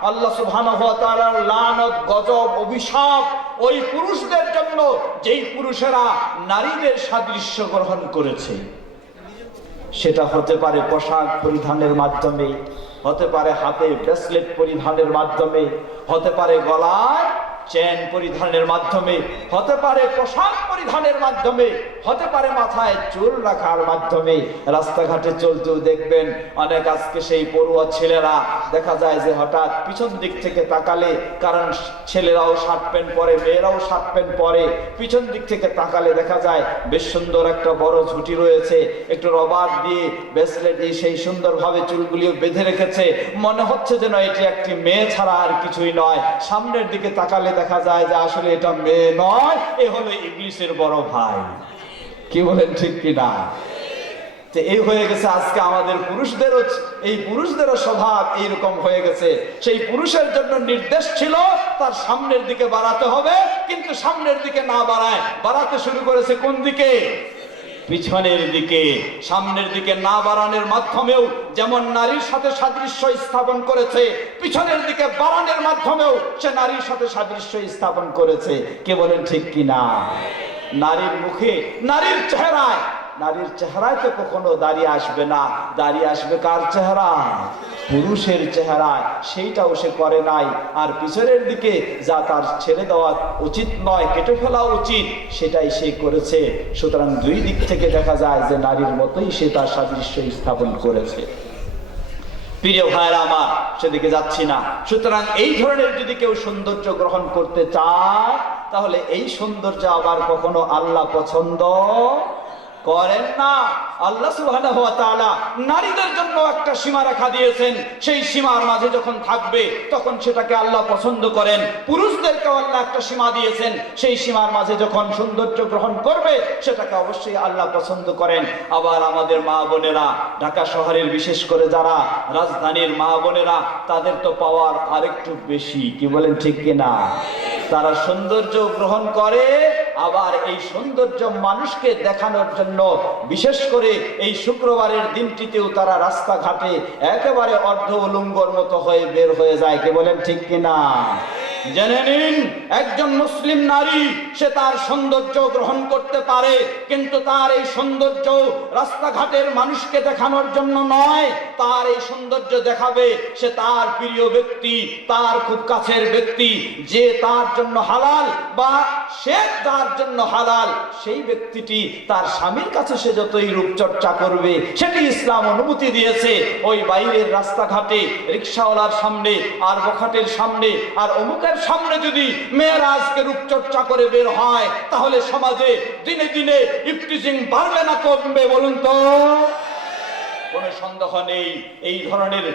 আল্লাহ সুবহানাহু ওয়া তাআলার লানত, গজব, অভিশাপ ওই পুরুষদের জন্য যেই পুরুষেরা নারীদের সাদৃশ্য গ্রহণ করেছে। সেটা হতে পারে পোশাক পরিধানের মাধ্যমে, হতে পারে হাতে ব্রেসলেট পরিধানের মাধ্যমে, হতে পারে গলায় চেন পরিধানের মাধ্যমে, হতে পারে পোশাক পরিধানের মাধ্যমে, হতে পারে মাথায় চুল রাখার মাধ্যমে। রাস্তাঘাটে চলতেও দেখবেন অনেক আজকে সেই পড়ুয়া ছেলেরা দেখা যায় যে হঠাৎ পিছন দিক থেকে তাকালে, কারণ ছেলেরাও শার্ট প্যান্ট পরে, মেয়েরাও শার্ট প্যান্ট পরে, পিছন দিক থেকে তাকালে দেখা যায় বেশ সুন্দর একটা বড় ঝুঁটি রয়েছে, একটু রবার দিয়ে ব্রেসলেট দিয়ে সেই সুন্দরভাবে চুলগুলিও বেঁধে রেখেছে, মনে হচ্ছে যেন এটি একটি মেয়ে ছাড়া আর কিছুই নয়। সামনের দিকে তাকালে দেখা যায় যে আসলে এটা মেয়ে নয়, এ হলো ইবলিসের বড় ভাই। কি বলেন ঠিক কিনা? এই হয়ে গেছে আজকে আমাদের পুরুষদেরও, এই পুরুষদেরও স্বভাব এইরকম হয়ে গেছে। সেই পুরুষের জন্য নির্দেশ ছিল তার সামনের দিকে বাড়াতে হবে, কিন্তু সামনের দিকে না বাড়ায় বাড়াতে শুরু করেছে কোন দিকে? পিছনের দিকে। সামনের দিকে না বাড়ানোর মাধ্যমেও যেমন নারীর সাথে সাদৃশ্য স্থাপন করেছে, পিছনের দিকে বাড়ানোর মাধ্যমেও সে নারীর সাথে সাদৃশ্য স্থাপন করেছে। কে বলেন ঠিক কিনা? নারীর মুখে, নারীর চেহারায়, নারীর চেহারায় তো কখনো দাঁড়িয়ে আসবে না, দাঁড়িয়ে আসবে কার চেহারা? পুরুষের চেহারায়। সেইটাও সে করে নাই। আর পিছনের দিকে যা তার ছেড়ে দেওয়া উচিত নয়, কেটে ফেলা উচিত, সেটাই সে করেছে। সুতরাং দুই দিক থেকে দেখা যায় যে নারীর মতোই সে তার সাদৃশ্য স্থাপন করেছে। প্রিয় ভাইরা আমার, সেদিকে যাচ্ছি না। সুতরাং এই ধরনের যদি কেউ সৌন্দর্য গ্রহণ করতে চায়, তাহলে এই সৌন্দর্য আবার কখনো আল্লাহ পছন্দ করেন না। আল্লাহ সুবহানাহু ওয়া তাআলা নারীদের জন্য একটা সীমা রেখা দিয়েছেন, সেই সীমার মাঝে যখন থাকবে তখন সেটাকে আল্লাহ পছন্দ করেন। পুরুষদেরকে আল্লাহ একটা সীমা দিয়েছেন, সেই সীমার মাঝে যখন সৌন্দর্য গ্রহণ করবে সেটাকে অবশ্যই আল্লাহ পছন্দ করেন। আবার আমাদের মা বোনেরা, ঢাকা শহরের বিশেষ করে যারা রাজধানীর মা বোনেরা, তাদের তো পাওয়ার আরেকটু বেশি। কি বলেন ঠিক কিনা? তারা সৌন্দর্য গ্রহণ করে, আবার এই সৌন্দর্য মানুষকে দেখানোর জন্য বিশেষ করে এই শুক্রবারের দিনটিতেও তারা রাস্তাঘাটে একেবারে অর্ধ উলঙ্গর মতো হয়ে বের হয়ে যায়। কে বলেন ঠিক কিনা? জেনে নিন, একজন মুসলিম নারী সে তার সৌন্দর্য গ্রহণ করতে পারে, কিন্তু তার এই সৌন্দর্য রাস্তাঘাটের মানুষকে দেখানোর জন্য নয়। তার এই সৌন্দর্য দেখাবে সে তার প্রিয় ব্যক্তি, তার খুব কাছের ব্যক্তি, যে তার জন্য হালাল বা সে তার জন্য হালাল, সেই ব্যক্তিটি তার স্বামীর কাছে সে যতই রূপচর্চা করবে সেটি ইসলাম অনুমতি দিয়েছে। ওই বাইরের রাস্তাঘাটে রিকশাওয়ালার সামনে আর বখাটের সামনে আর অমুকের সামনে যদি মেয়েরা আজকে রূপচর্চা করে বের হয়, তাহলে সমাজে দিনে দিনে ইফটিজিং বাড়বে না কমবে? বলুন তো। কোনো সন্দেহ নেই, এই ধরনের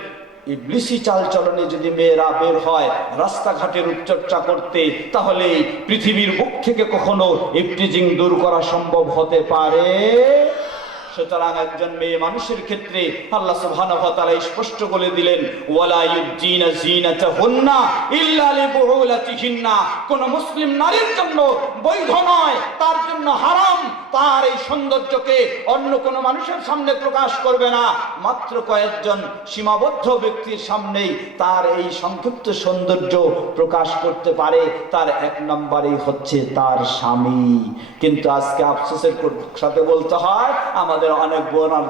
ইবলিসি চালচলনে যদি মেয়েরা বের হয় রাস্তাঘাটে রূপচর্চা করতে, তাহলে পৃথিবীর বুক থেকে কখনো ইফটিজিং দূর করা সম্ভব হতে পারে? সুতরাং একজন মেয়ে মানুষের ক্ষেত্রে আল্লাহ সুবহানাহু ওয়া তাআলা স্পষ্ট বলে দিলেন, ওয়ালা ইউজিনা জিনাতাহুন্না ইল্লা লিবুউলাতিহিন্না। কোন মুসলিম নারীর জন্য বৈধ নয়, তার জন্য হারাম, তার এই সৌন্দর্যকে অন্য কোন মানুষের সামনে প্রকাশ করবে না। মাত্র কয়েকজন সীমাবদ্ধ ব্যক্তির সামনেই তার এই সংক্ষিপ্ত সৌন্দর্য প্রকাশ করতে পারে। তার এক নম্বরেই হচ্ছে তার স্বামী। কিন্তু আজকে আফসোসের সাথে বলতে হয়, আমাদের অনেক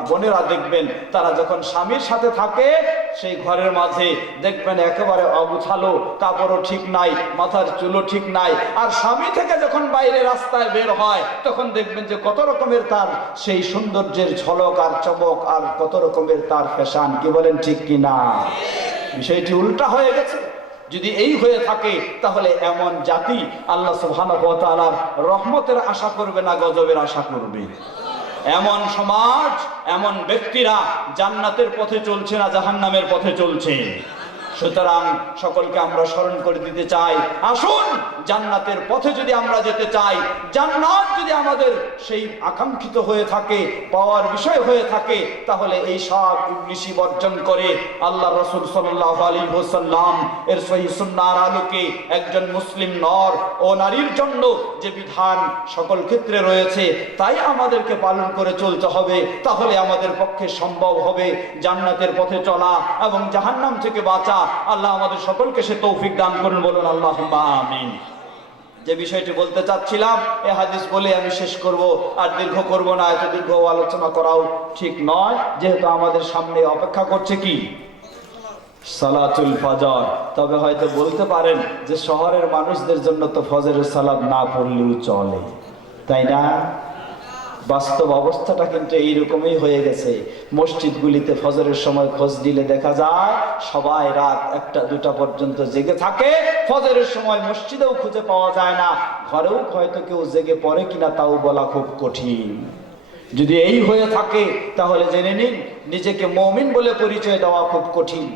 বোনেরা দেখবেন তারা যখন স্বামীর সাথে থাকে সেই ঘরের মাঝে দেখবেন একেবারে অগুছালো, কাপড়ও ঠিক নাই, মাথার চুলও ঠিক নাই। আর স্বামী থেকে যখন বাইরে রাস্তায় বের হয় তখন দেখবেন যে কত রকমের তার সেই সৌন্দর্যের ঝলক আর চমক, আর কত রকমের তার ফ্যাশন। কি বলেন ঠিক কিনা? বিষয়টি উল্টা হয়ে গেছে। যদি এই হয়ে থাকে তাহলে এমন জাতি আল্লাহ সুবহানাহু ওয়া তাআলার রহমতের আশা করবে না, গজবের আশা করবে। এমন সমাজ, এমন ব্যক্তিরা জান্নাতের পথে চলছে না, জাহান্নামের পথে চলছে। সুতরাং সকলকে আমরা স্মরণ করে দিতে চাই, আসুন জান্নাতের পথে যদি আমরা যেতে চাই, জান্নাত যদি আমাদের সেই আকাঙ্ক্ষিত হয়ে থাকে, পাওয়ার বিষয় হয়ে থাকে, তাহলে এই সব ইবলিসি বর্জন করে আল্লাহ রাসূল সাল্লাল্লাহু আলাইহি ওয়াসাল্লাম এর সহিহ সুন্নাহর আলোকে একজন মুসলিম নর ও নারীর জন্য যে বিধান সকল ক্ষেত্রে রয়েছে তাই আমাদেরকে পালন করে চলতে হবে। তাহলে আমাদের পক্ষে সম্ভব হবে জান্নাতের পথে চলা এবং জাহান্নাম থেকে বাঁচা। আল্লাহ আমাদের সকলকে সে তৌফিক দান করুন, বলুন আল্লাহুম্মা আমিন। যে বিষয়টি বলতে চাচ্ছিলাম এই হাদিস বলে আমি শেষ করব, আর দীর্ঘ করব না, এত দীর্ঘ আলোচনা করাও ঠিক নয়, যেহেতু আমাদের সামনে অপেক্ষা করছে কি সালাতুল ফজর। তবে হয়তো বলতে পারেন যে শহরের মানুষদের জন্য তো ফজরের সালাত না পড়লেও চলে, তাই না? বাস্তব অবস্থাটা কিন্তু এইরকমই হয়ে গেছে। মসজিদগুলিতে ফজরের সময় খোঁজ দিলে দেখা যায় সবাই রাত 1টা 2টা পর্যন্ত জেগে থাকে। ফজরের সময় মসজিদেও খুঁজে পাওয়া যায় না, ঘরেও হয়তো কেউ জেগে পড়ে কিনা তাও বলা খুব কঠিন। যদি এই হয়ে থাকে তাহলে জেনে নিন নিজেকে মুমিন বলে পরিচয় দেওয়া খুব কঠিন।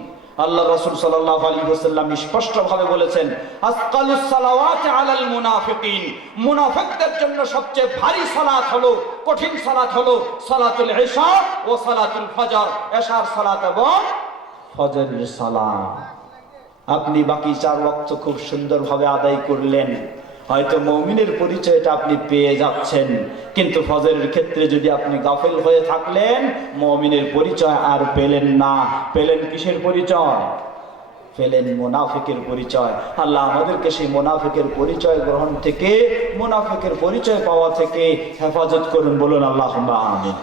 আল্লাহ রাসূল সাল্লাল্লাহু আলাইহি ওয়াসাল্লাম স্পষ্টভাবে বলেছেন, আসকালুস সালাওয়াতি আলাল মুনাফিকিন, মুনাফিকদের জন্য সবচেয়ে ভারী সালাত হলো, কঠিন সালাত হলো সালাতুল ইশা ও সালাতুল ফজর, ইশার সালাত এবং ফজরের সালাত। আপনি বাকি 4 ওয়াক্ত খুব সুন্দরভাবে আদায় করলেন, হয়তো মুমিনের পরিচয়টা আপনি পেয়ে যাচ্ছেন, কিন্তু ফজরের ক্ষেত্রে যদি আপনি গাফেল হয়ে থাকলেন মুমিনের পরিচয় আর পেলেন না। পেলেন কিসের পরিচয়? পেলেন মুনাফিকের পরিচয়। আল্লাহ আমাদেরকে সেই মুনাফিকের পরিচয় গ্রহণ থেকে, মুনাফিকের পরিচয় পাওয়া থেকে হেফাজত করুন, বলুন আল্লাহুম্মা আমিন।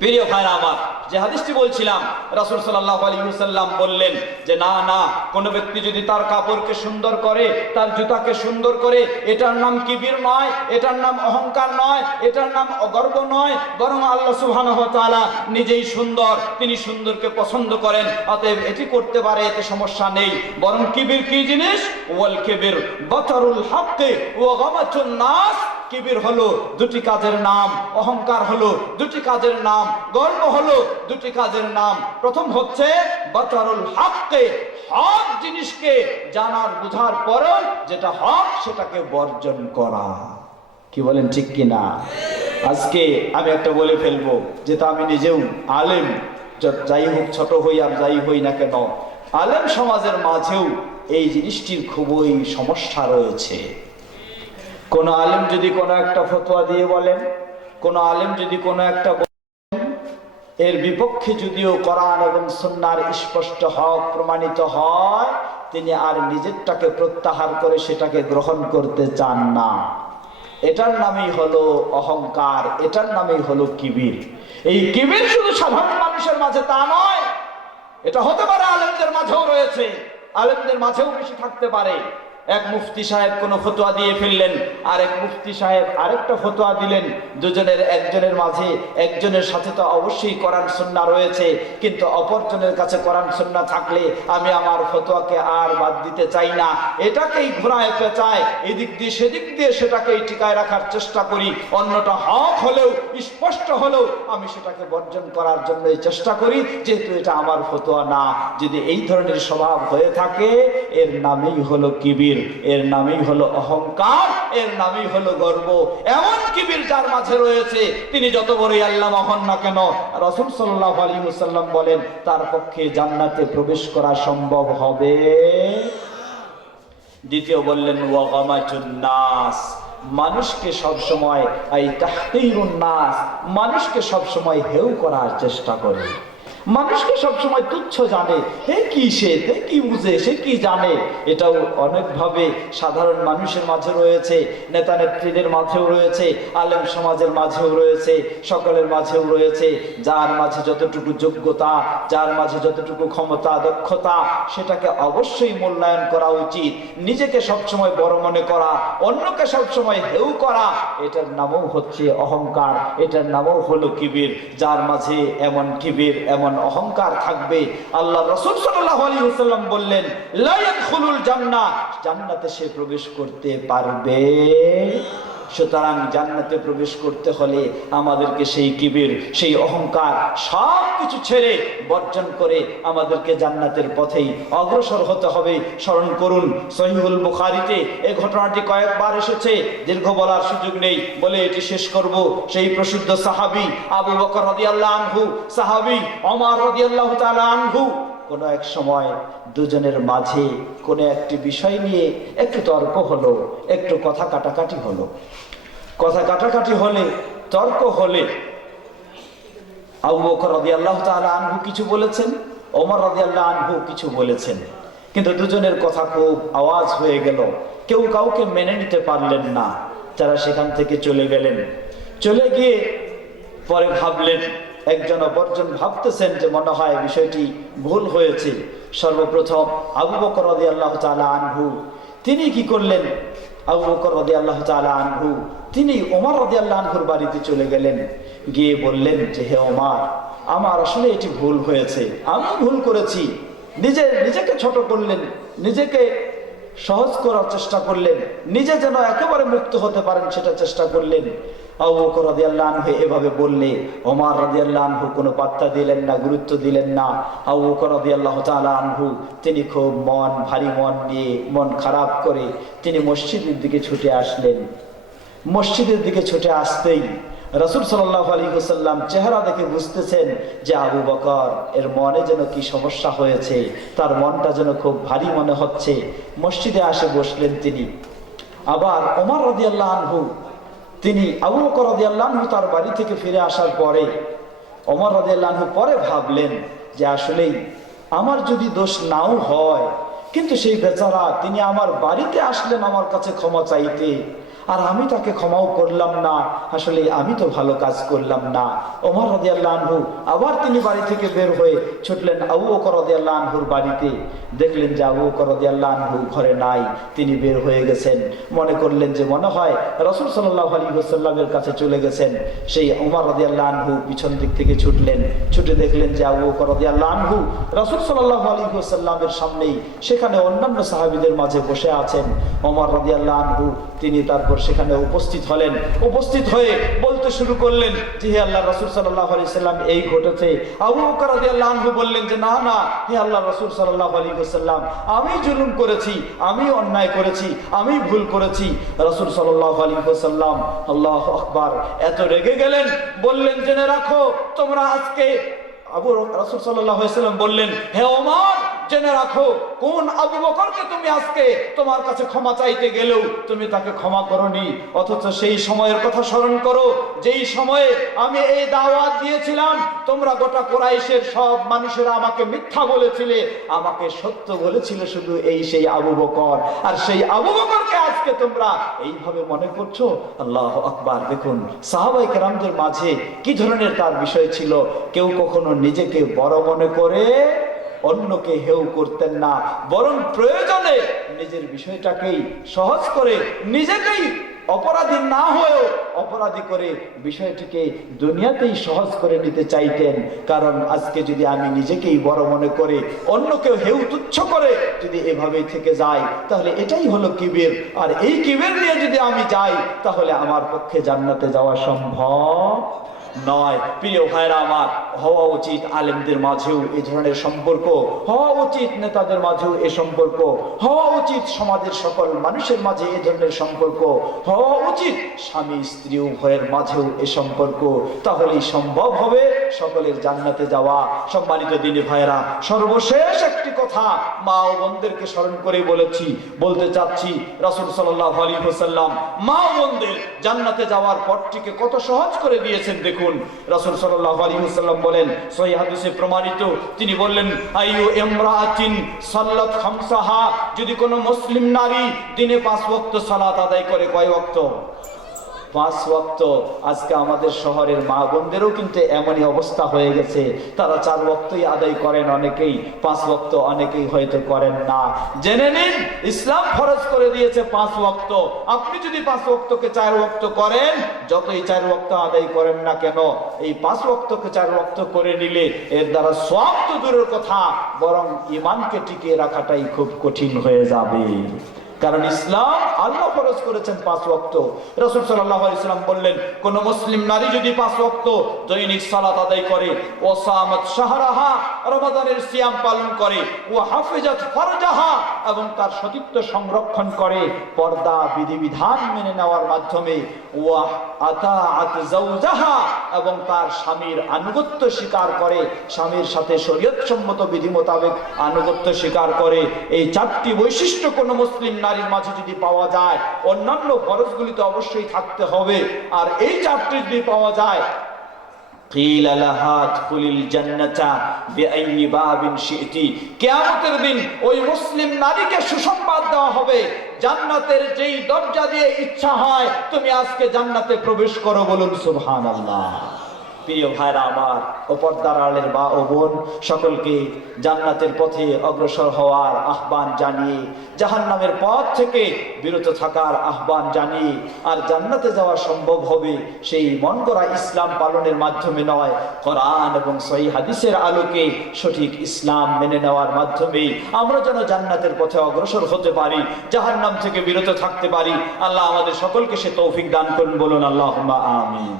প্রিয় ভাইরা আমার, যে হাদিসটি বলছিলাম, রাসূল সাল্লাল্লাহু আলাইহি ওয়াসাল্লাম বললেন যে না না, কোন ব্যক্তি যদি তার কাপড়কে সুন্দর করে, তার জুতাকে সুন্দর করে, এটার নাম কিবির নয়, এটার নাম অহংকার নয়, এটার নাম অগর্ব নয়, বরং আল্লাহ সুবহানাহু ওয়া তাআলা নিজেই সুন্দর, তিনি সুন্দরকে পছন্দ করেন, অতএব এটি করতে পারে, এতে সমস্যা নেই। বরং কিবির কি জিনিস? ওয়াল কিবির বাতারুল হাক্কি ওয়া গামাতুন নাস। কিবির হলো দুটি কাজের নাম, অহংকার হলো দুটি কাজের নাম, গর্ব হলো দুটি কাজের নাম। প্রথম হচ্ছে বাতারুল হাক্কি, হক জিনিসকে জানার বুঝার পরেও যেটা হক সেটাকে বর্জন করা। কি বলেন, ঠিক কিনা? আজকে আমি একটা বলে ফেলবো, যেটা আমি নিজেও আলেম, যাই হোক ছোট হই আর যাই হই না কেন, আলেম সমাজের মাঝেও এই জিনিসটির খুবই সমস্যা রয়েছে। কোন আলেম যদি কোনো একটা ফতোয়া দিয়ে বলেন, কোন আলেম যদি কোনো একটা এর বিপক্ষে যদিও কোরআন এবং সুন্নাহর স্পষ্ট হক প্রমাণিত হয়, তিনি আর নিজেরটাকে প্রত্যাহার করে সেটাকে গ্রহণ করতে চান না। এটার নামই হলো অহংকার, এটার নামই হলো কিবির। এই কিবির শুধু সাধারণ মানুষের মাঝে তা নয়, এটা হতে পারে আলেমদের মাঝেও রয়েছে, আলেমদের মাঝেও বেশি থাকতে পারে। এক মুফতি সাহেব কোনো ফতোয়া দিয়ে ফেললেন, আর এক মুফতি সাহেব আরেকটা ফতোয়া দিলেন, দুজনের একজনের মাঝে, একজনের সাথে তো অবশ্যই কোরআন সুন্নাহ রয়েছে, কিন্তু অপরজনের কাছে কোরআন সুন্নাহ থাকলে আমি আমার ফতোয়াকে আর বাদ দিতে চাই না, এটাকেই ঘোরায় পেঁচায় এদিক দিয়ে সেদিক দিয়ে সেটাকেই টিকায় রাখার চেষ্টা করি। অন্যটা হক হলেও, স্পষ্ট হলেও আমি সেটাকে বর্জন করার জন্যই চেষ্টা করি, যেহেতু এটা আমার ফতোয়া না। যদি এই ধরনের স্বভাব হয়ে থাকে, এর নামেই হলো কিবির, এর নামেই হলো অহংকার, এর নামেই হলো গর্ব। এমন কিবির যার মাঝে রয়েছে, তিনি যত বড়ই আল্লামা হন না কেন, রাসূল সাল্লাল্লাহু আলাইহি ওয়াসাল্লাম বলেন তার পক্ষে জান্নাতে প্রবেশ করা সম্ভব হবে। দ্বিতীয় বললেন ওয়া গামাতুন নাস, মানুষকে সবসময় এই তাহকিরুন নাস, মানুষকে সবসময় হেয় করার চেষ্টা করে, মানুষকে সবসময় তুচ্ছ জানে। হে কি সে কি বুঝে, সে কি জানে। এটাও অনেকভাবে সাধারণ মানুষের মাঝে রয়েছে, নেতা নেত্রীদের মাঝেও রয়েছে, আলেম সমাজের মাঝেও রয়েছে, সকলের মাঝেও রয়েছে। যার মাঝে যতটুকু যোগ্যতা, যার মাঝে যতটুকু ক্ষমতা, দক্ষতা, সেটাকে অবশ্যই মূল্যায়ন করা উচিত। নিজেকে সবসময় বড় মনে করা, অন্যকে সবসময় হেউ করা, এটার নামও হচ্ছে অহংকার, এটার নামও হলো কিবির। যার মাঝে এমন কিবির, এমন অহংকার থাকবে, আল্লাহ রাসূল সাল্লাল্লাহু আলাইহি ওয়াসাল্লাম বললেন লা ইয়াদখুলুল জান্নাহ, জান্নাতে সে প্রবেশ করতে পারবে। সুতরাং জান্নাতে প্রবেশ করতে হলে আমাদেরকে সেই কিবির, সেই অহংকার সব কিছু ছেড়ে বর্জন করে আমাদেরকে জান্নাতের পথেই অগ্রসর হতে হবে। স্মরণ করুন সহিহুল বুখারীতে এই ঘটনাটি কয়েকবার এসেছে, দীর্ঘ বলার সুযোগ নেই বলে এটি শেষ করব। সেই প্রসিদ্ধ সাহাবী আবু বকর রাদিয়াল্লাহু আনহু, সাহাবী ওমর রাদিয়াল্লাহু তাআলা আনহু, কোনো এক সময় দুজনের মাঝে কোনো একটি বিষয় নিয়ে একটু তর্ক হলো, একটু কথা কাটাকাটি হলো। কথা কাটাকাটি হলে, তর্ক হলে আবু বকর রাদিয়াল্লাহু তাআলা আনহু কিছু বলেছেন, ওমর রাদিয়াল্লাহু আনহু কিছু বলেছেন, কিন্তু দুজনের কথা খুব আওয়াজ হয়ে গেল, কেউ কাউকে মেনে নিতে পারলেন না। তারা সেখান থেকে চলে গেলেন। চলে গিয়ে পরে ভাবলেন, একজন অপরজন ভাবতেছেন যে মনে হয় বিষয়টি ভুল হয়েছে। সর্বপ্রথম আবু বকর রাদিয়াল্লাহু তাআলা আনহু তিনি কি করলেন? আবু বকর রাদিয়াল্লাহু তাআলা আনহু তিনি ওমর রাদিয়াল্লাহু আনহুর বাড়িতে চলে গেলেন, গিয়ে বললেন যে হে ওমর, আমার আসলে এটি ভুল হয়েছে, আমি ভুল করেছি। নিজেকে ছোট করলেন, নিজেকে সহজ করার চেষ্টা করলেন, নিজে যেন একেবারে মুক্ত হতে পারেন সেটা চেষ্টা করলেন। আবু বকর রাদিয়াল্লাহু আনহু এভাবে বললে ওমর রাদিয়াল্লাহু আনহু কোনো পাত্তা দিলেন না, গুরুত্ব দিলেন না। আবু বকর রাদিয়াল্লাহু তাআলা আনহু তিনি খুব ভারী মন নিয়ে, মন খারাপ করে তিনি মসজিদের দিকে ছুটে আসলেন। মসজিদের দিকে ছুটে আসতেই রাসূল সাল্লাল্লাহু আলাইহি ওয়াসাল্লাম চেহারা দেখে বুঝতেছেন যে আবু বকর এর মনে যেন কি সমস্যা হয়েছে, তার মনটা যেন খুব ভারী মনে হচ্ছে। মসজিদে আসে বসলেন তিনি। আবার ওমর রাদিয়াল্লাহু আনহু তিনি আবু বকর রাদিয়াল্লাহু আনহু তার বাড়ি থেকে ফিরে আসার পরে ওমর রাদিয়াল্লাহু আনহু পরে ভাবলেন যে আসলেই আমার যদি দোষ নাও হয়, কিন্তু সেই বেচারা তিনি আমার বাড়িতে আসলেন আমার কাছে ক্ষমা চাইতে, আর আমি তাকে ক্ষমাও করলাম না, আসলে আমি তো ভালো কাজ করলাম না। ওমর রাদিয়াল্লাহু আনহু আবার তিনি বাড়ি থেকে বের হয়ে ছুটলেন আবু বকর রাদিয়াল্লাহু আনহুর বাড়িতে। দেখলেন যে আবু বকর রাদিয়াল্লাহু আনহু ঘরে নাই, তিনি বের হয়ে গেছেন। মনে করলেন যে মনে হয় রাসূল সাল্লাল্লাহু আলাইহি ওয়াসাল্লামের কাছে চলে গেছেন। সেই ওমর রাদিয়াল্লাহু আনহু পিছন দিক থেকে ছুটলেন, ছুটে দেখলেন যে আবু বকর রাদিয়াল্লাহু আনহু রাসূল সাল্লাল্লাহু আলাইহি ওয়াসাল্লামের সামনেই সেখানে অন্যান্য সাহাবীদের মাঝে বসে আছেন। ওমর রাদিয়াল্লাহু আনহু তিনি তারপর সেখানে উপস্থিত হলেন। উপস্থিত হয়ে বলতে শুরু করলেন যে হে আল্লাহর রাসূল সাল্লাল্লাহু আলাইহি ওয়াসাল্লাম এই ঘটেছে। আবু বকর রাদিয়াল্লাহু আনহু বললেন যে না না হে আল্লাহর রাসূল সাল্লাল্লাহু আলাইহি ওয়াসাল্লাম, আমি জুলুম করেছি, আমি অন্যায় করেছি, আমি ভুল করেছি। রাসূল সাল্লাল্লাহু আলাইহি ওয়াসাল্লাম আল্লাহু আকবার এত রেগে গেলেন, বললেন জেনে রাখো তোমরা আজকে রাসূল সাল্লাল্লাহু আলাইহি ওয়াসাল্লাম বললেন হে ওমর, জেনে রাখো কোন আবু বকরকে তুমি আজকে তোমার কাছে ক্ষমা চাইতে গেলেও তুমি তাকে ক্ষমা করনি, অথচ সেই সময়ের কথা স্মরণ করো যেই সময়ে আমি এই দাওয়াত দিয়েছিলাম, তোমরা গোটা কুরাইশের সব মানুষেরা আমাকে মিথ্যা বলেছিলে, আমাকে সত্য বলেছিলে শুধু সেই আবু বকর, আর সেই আবু বকরকে আজকে তোমরা এইভাবে মনে করছো। আল্লাহু আকবার। দেখুন সাহাবায়ে কেরামদের মাঝে কি ধরনের তার বিষয় ছিল। কেউ কখনো নিজেকে বড় মনে করে অন্যকে হেউ করতেন না, বরং প্রয়োজনে নিজের বিষয়টাকেই সহজ করে নিজেকেই অপরাধী না হয়েও অপরাধী করে বিষয়টিকে দুনিয়াতেই সহজ করে নিতে চাইতেন। কারণ আজকে যদি আমি নিজেকেই বড় মনে করে অন্যকেও হেউ তুচ্ছ করে যদি এভাবেই থেকে যাই, তাহলে এটাই হলো কিবির। আর এই কিবির নিয়ে যদি আমি যাই তাহলে আমার পক্ষে জান্নাতে যাওয়া সম্ভব নয়। প্রিয় ভাইরা আমার, হওয়া উচিত আলেমদের মাঝেও এই ধরনের সম্পর্ক, হওয়া উচিত নেতাদের মাঝেও এ সম্পর্ক, হওয়া উচিত সমাজের সকল মানুষের মাঝে এ ধরনের সম্পর্ক, হওয়া উচিত স্বামী স্ত্রী উভয়ের মাঝেও এ সম্পর্ক। তাহলেই সম্ভব হবে সকলের জান্নাতে যাওয়া। সম্মানিত দিনী ভাইরা, সর্বশেষ একটি কথা মা ও বোনদেরকে স্মরণ করে বলতে চাচ্ছি, রাসূল সাল্লাল্লাহু আলাইহি ওয়াসাল্লাম মা ও বোনদের জান্নাতে যাওয়ার পথটিকে কত সহজ করে দিয়েছেন। দেখুন রাসূল সাল্লাল্লাহু আলাইহি ওয়াসাল্লাম বলেন, সহিহ হাদিসে প্রমাণিত, তিনি বললেন আইয়ু ইমরাআতিন সাল্লাত খামসাহা, যদি কোনো মুসলিম নারী দিনে 5 ওয়াক্ত সালাত আদায় করে। কয় ওয়াক্ত? 5 ওয়াক্ত। আজকে আমাদের শহরের মা বোনদেরও কিন্তু এমনই অবস্থা হয়ে গেছে, তারা 4 ওয়াক্তই আদায় করেন অনেকেই, 5 ওয়াক্ত অনেকেই হয়তো করেন না। জেনে নিন ইসলাম ফরজ করে দিয়েছে 5 ওয়াক্ত। আপনি যদি 5 ওয়াক্তকে 4 ওয়াক্ত করেন, যতই 4 ওয়াক্ত আদায় করেন না কেন, এই 5 ওয়াক্তকে 4 ওয়াক্ত করে নিলে এর দ্বারা সওয়াব তো দূরের কথা, বরং ঈমানকে টিকিয়ে রাখাটাই খুব কঠিন হয়ে যাবে। কারণ ইসলাম আল্লাহ ফরজ করেছেন 5 ওয়াক্ত। রাসূল সাল্লাল্লাহু আলাইহি ওয়াসাল্লাম বললেন, কোন মুসলিম নারী যদি 5 ওয়াক্ত দৈনিক সালাত আদায় করে, ও সামাত শাহরাহা, রমাদানের সিয়াম পালন করে, ও হাফিজাত ফারজাহা, এবং তার সতীত্ব সংরক্ষণ করে পর্দা বিধিবিধান মেনে নেওয়ার মাধ্যমে, ও আতাআত যাওজাহা, এবং তার স্বামীর আনুগত্য স্বীকার করে, স্বামীর সাথে শরীয়ত সম্মত বিধি মোতাবেক আনুগত্য স্বীকার করে, এই 4টি বৈশিষ্ট্য কোন মুসলিম নারীর মাঝে যদি পাওয়া যায়, অন্যান্য ফরজগুলি তো অবশ্যই থাকতে হবে, আর এই 4টি যদি পাওয়া যায়, কিলা লাহা দুখুলিল জান্নাতা বিআইয়ি বাবিন শি'তি, কিয়ামতের দিন ওই মুসলিম নারীকে সুসংবাদ দেওয়া হবে, জান্নাতের যেই দরজা দিয়ে ইচ্ছা হয় তুমি আজকে জান্নাতে প্রবেশ করো। বলুন সুবহানাল্লাহ। প্রিয় ভাইরা আমার ও পর্দার আড়ালের মা ও বোন, সকলকে জান্নাতের পথে অগ্রসর হওয়ার আহ্বান জানিয়ে, জাহান্নামের পথ থেকে বিরত থাকার আহ্বান জানিয়ে, আর জান্নাতে যাওয়া সম্ভব হবে সেই মন গড়া ইসলাম পালনের মাধ্যমে নয়, কোরআন এবং সহিহ হাদিসের আলোকে সঠিক ইসলাম মেনে নেওয়ার মাধ্যমে আমরা যেন জান্নাতের পথে অগ্রসর হতে পারি, জাহান্নাম থেকে বিরত থাকতে পারি। আল্লাহ আমাদের সকলকে সে তৌফিক দান করুন, বলুন আল্লাহুম্মা আমিন।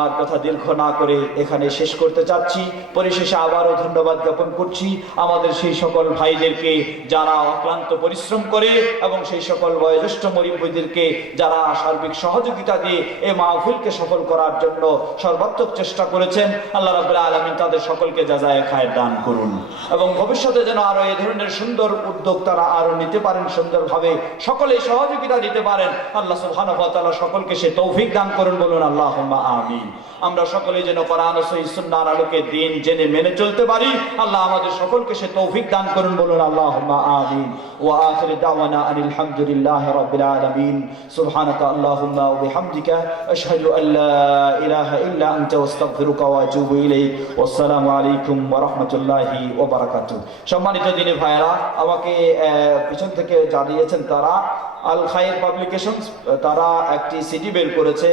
আর কথা দীর্ঘ না করে এখানে শেষ করতে চাচ্ছি। পরিশেষে আবারও ধন্যবাদ জ্ঞাপন করছি আমাদের সেই সকল ভাইদেরকে যারা অক্লান্ত পরিশ্রম করে, এবং সেই সকল বয়োজ্যেষ্ঠ মুরিব্বিদেরকে যারা সার্বিক সহযোগিতা দিয়ে এই মাহফিলকে সফল করার জন্য সর্বাত্মক চেষ্টা করেছেন। আল্লাহ রাব্বুল আলামিন তাদের সকলকে জাযায়ে খায়ের দান করুন, এবং ভবিষ্যতে যেন আরো এই ধরনের সুন্দর উদ্যোগ তারা আরো নিতে পারেন, সুন্দরভাবে সকলে সহযোগিতা দিতে পারেন। আল্লাহ সুবহানাহু ওয়া তাআলা সকলকে সে তৌফিক দান করুন, বলুন আল্লাহুম্মা আমিন। আমরা সকলে যেন কোরআন ও সহিহ সুন্নাহর আলোকে দিন জেনে মেনে চলতে পারি। আল্লাহ আমাদের সকলকে সে তৌফিক দান করুন, বলুন আল্লাহুম্মা আমিন। ওয়া আখিরু দাওয়ানা আনিল হামদুলিল্লাহি রাব্বিল আলামিন। সুবহানাকা আল্লাহুম্মা ওয়া বিহামদিকা আশহাদু আল্লা ইলাহা ইল্লা আনতা আস্তাগফিরুকা ওয়া আতুবু ইলাইক। আসসালামু আলাইকুম ওয়া রাহমাতুল্লাহি ওয়া বারাকাতুহু। সম্মানিত দিনী ভাইরা, আমাকে পিছন থেকে জানিয়েছেন তারা আল খায়ের পাবলিকেশনস, তারা একটি সিডি বের করেছে।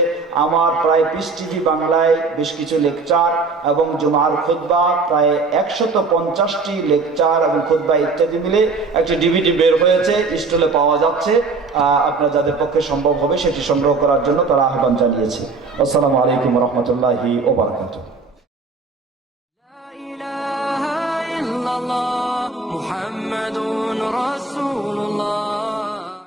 আমার প্রায় পিস টিভি বাংলায় বেশ কিছু লেকচার এবং জুমার খুতবা, প্রায় 150টি লেকচার এবং খুতবা ইত্যাদি মিলে একটি ডিভিডি বের হয়েছে, স্টলে পাওয়া যাচ্ছে। আপনার যাদের পক্ষে সম্ভব হবে সেটি সংগ্রহ করার জন্য তারা আহ্বান জানিয়েছে। আসসালামু আলাইকুম ওয়া রাহমাতুল্লাহি ওয়া বারাকাতুহু।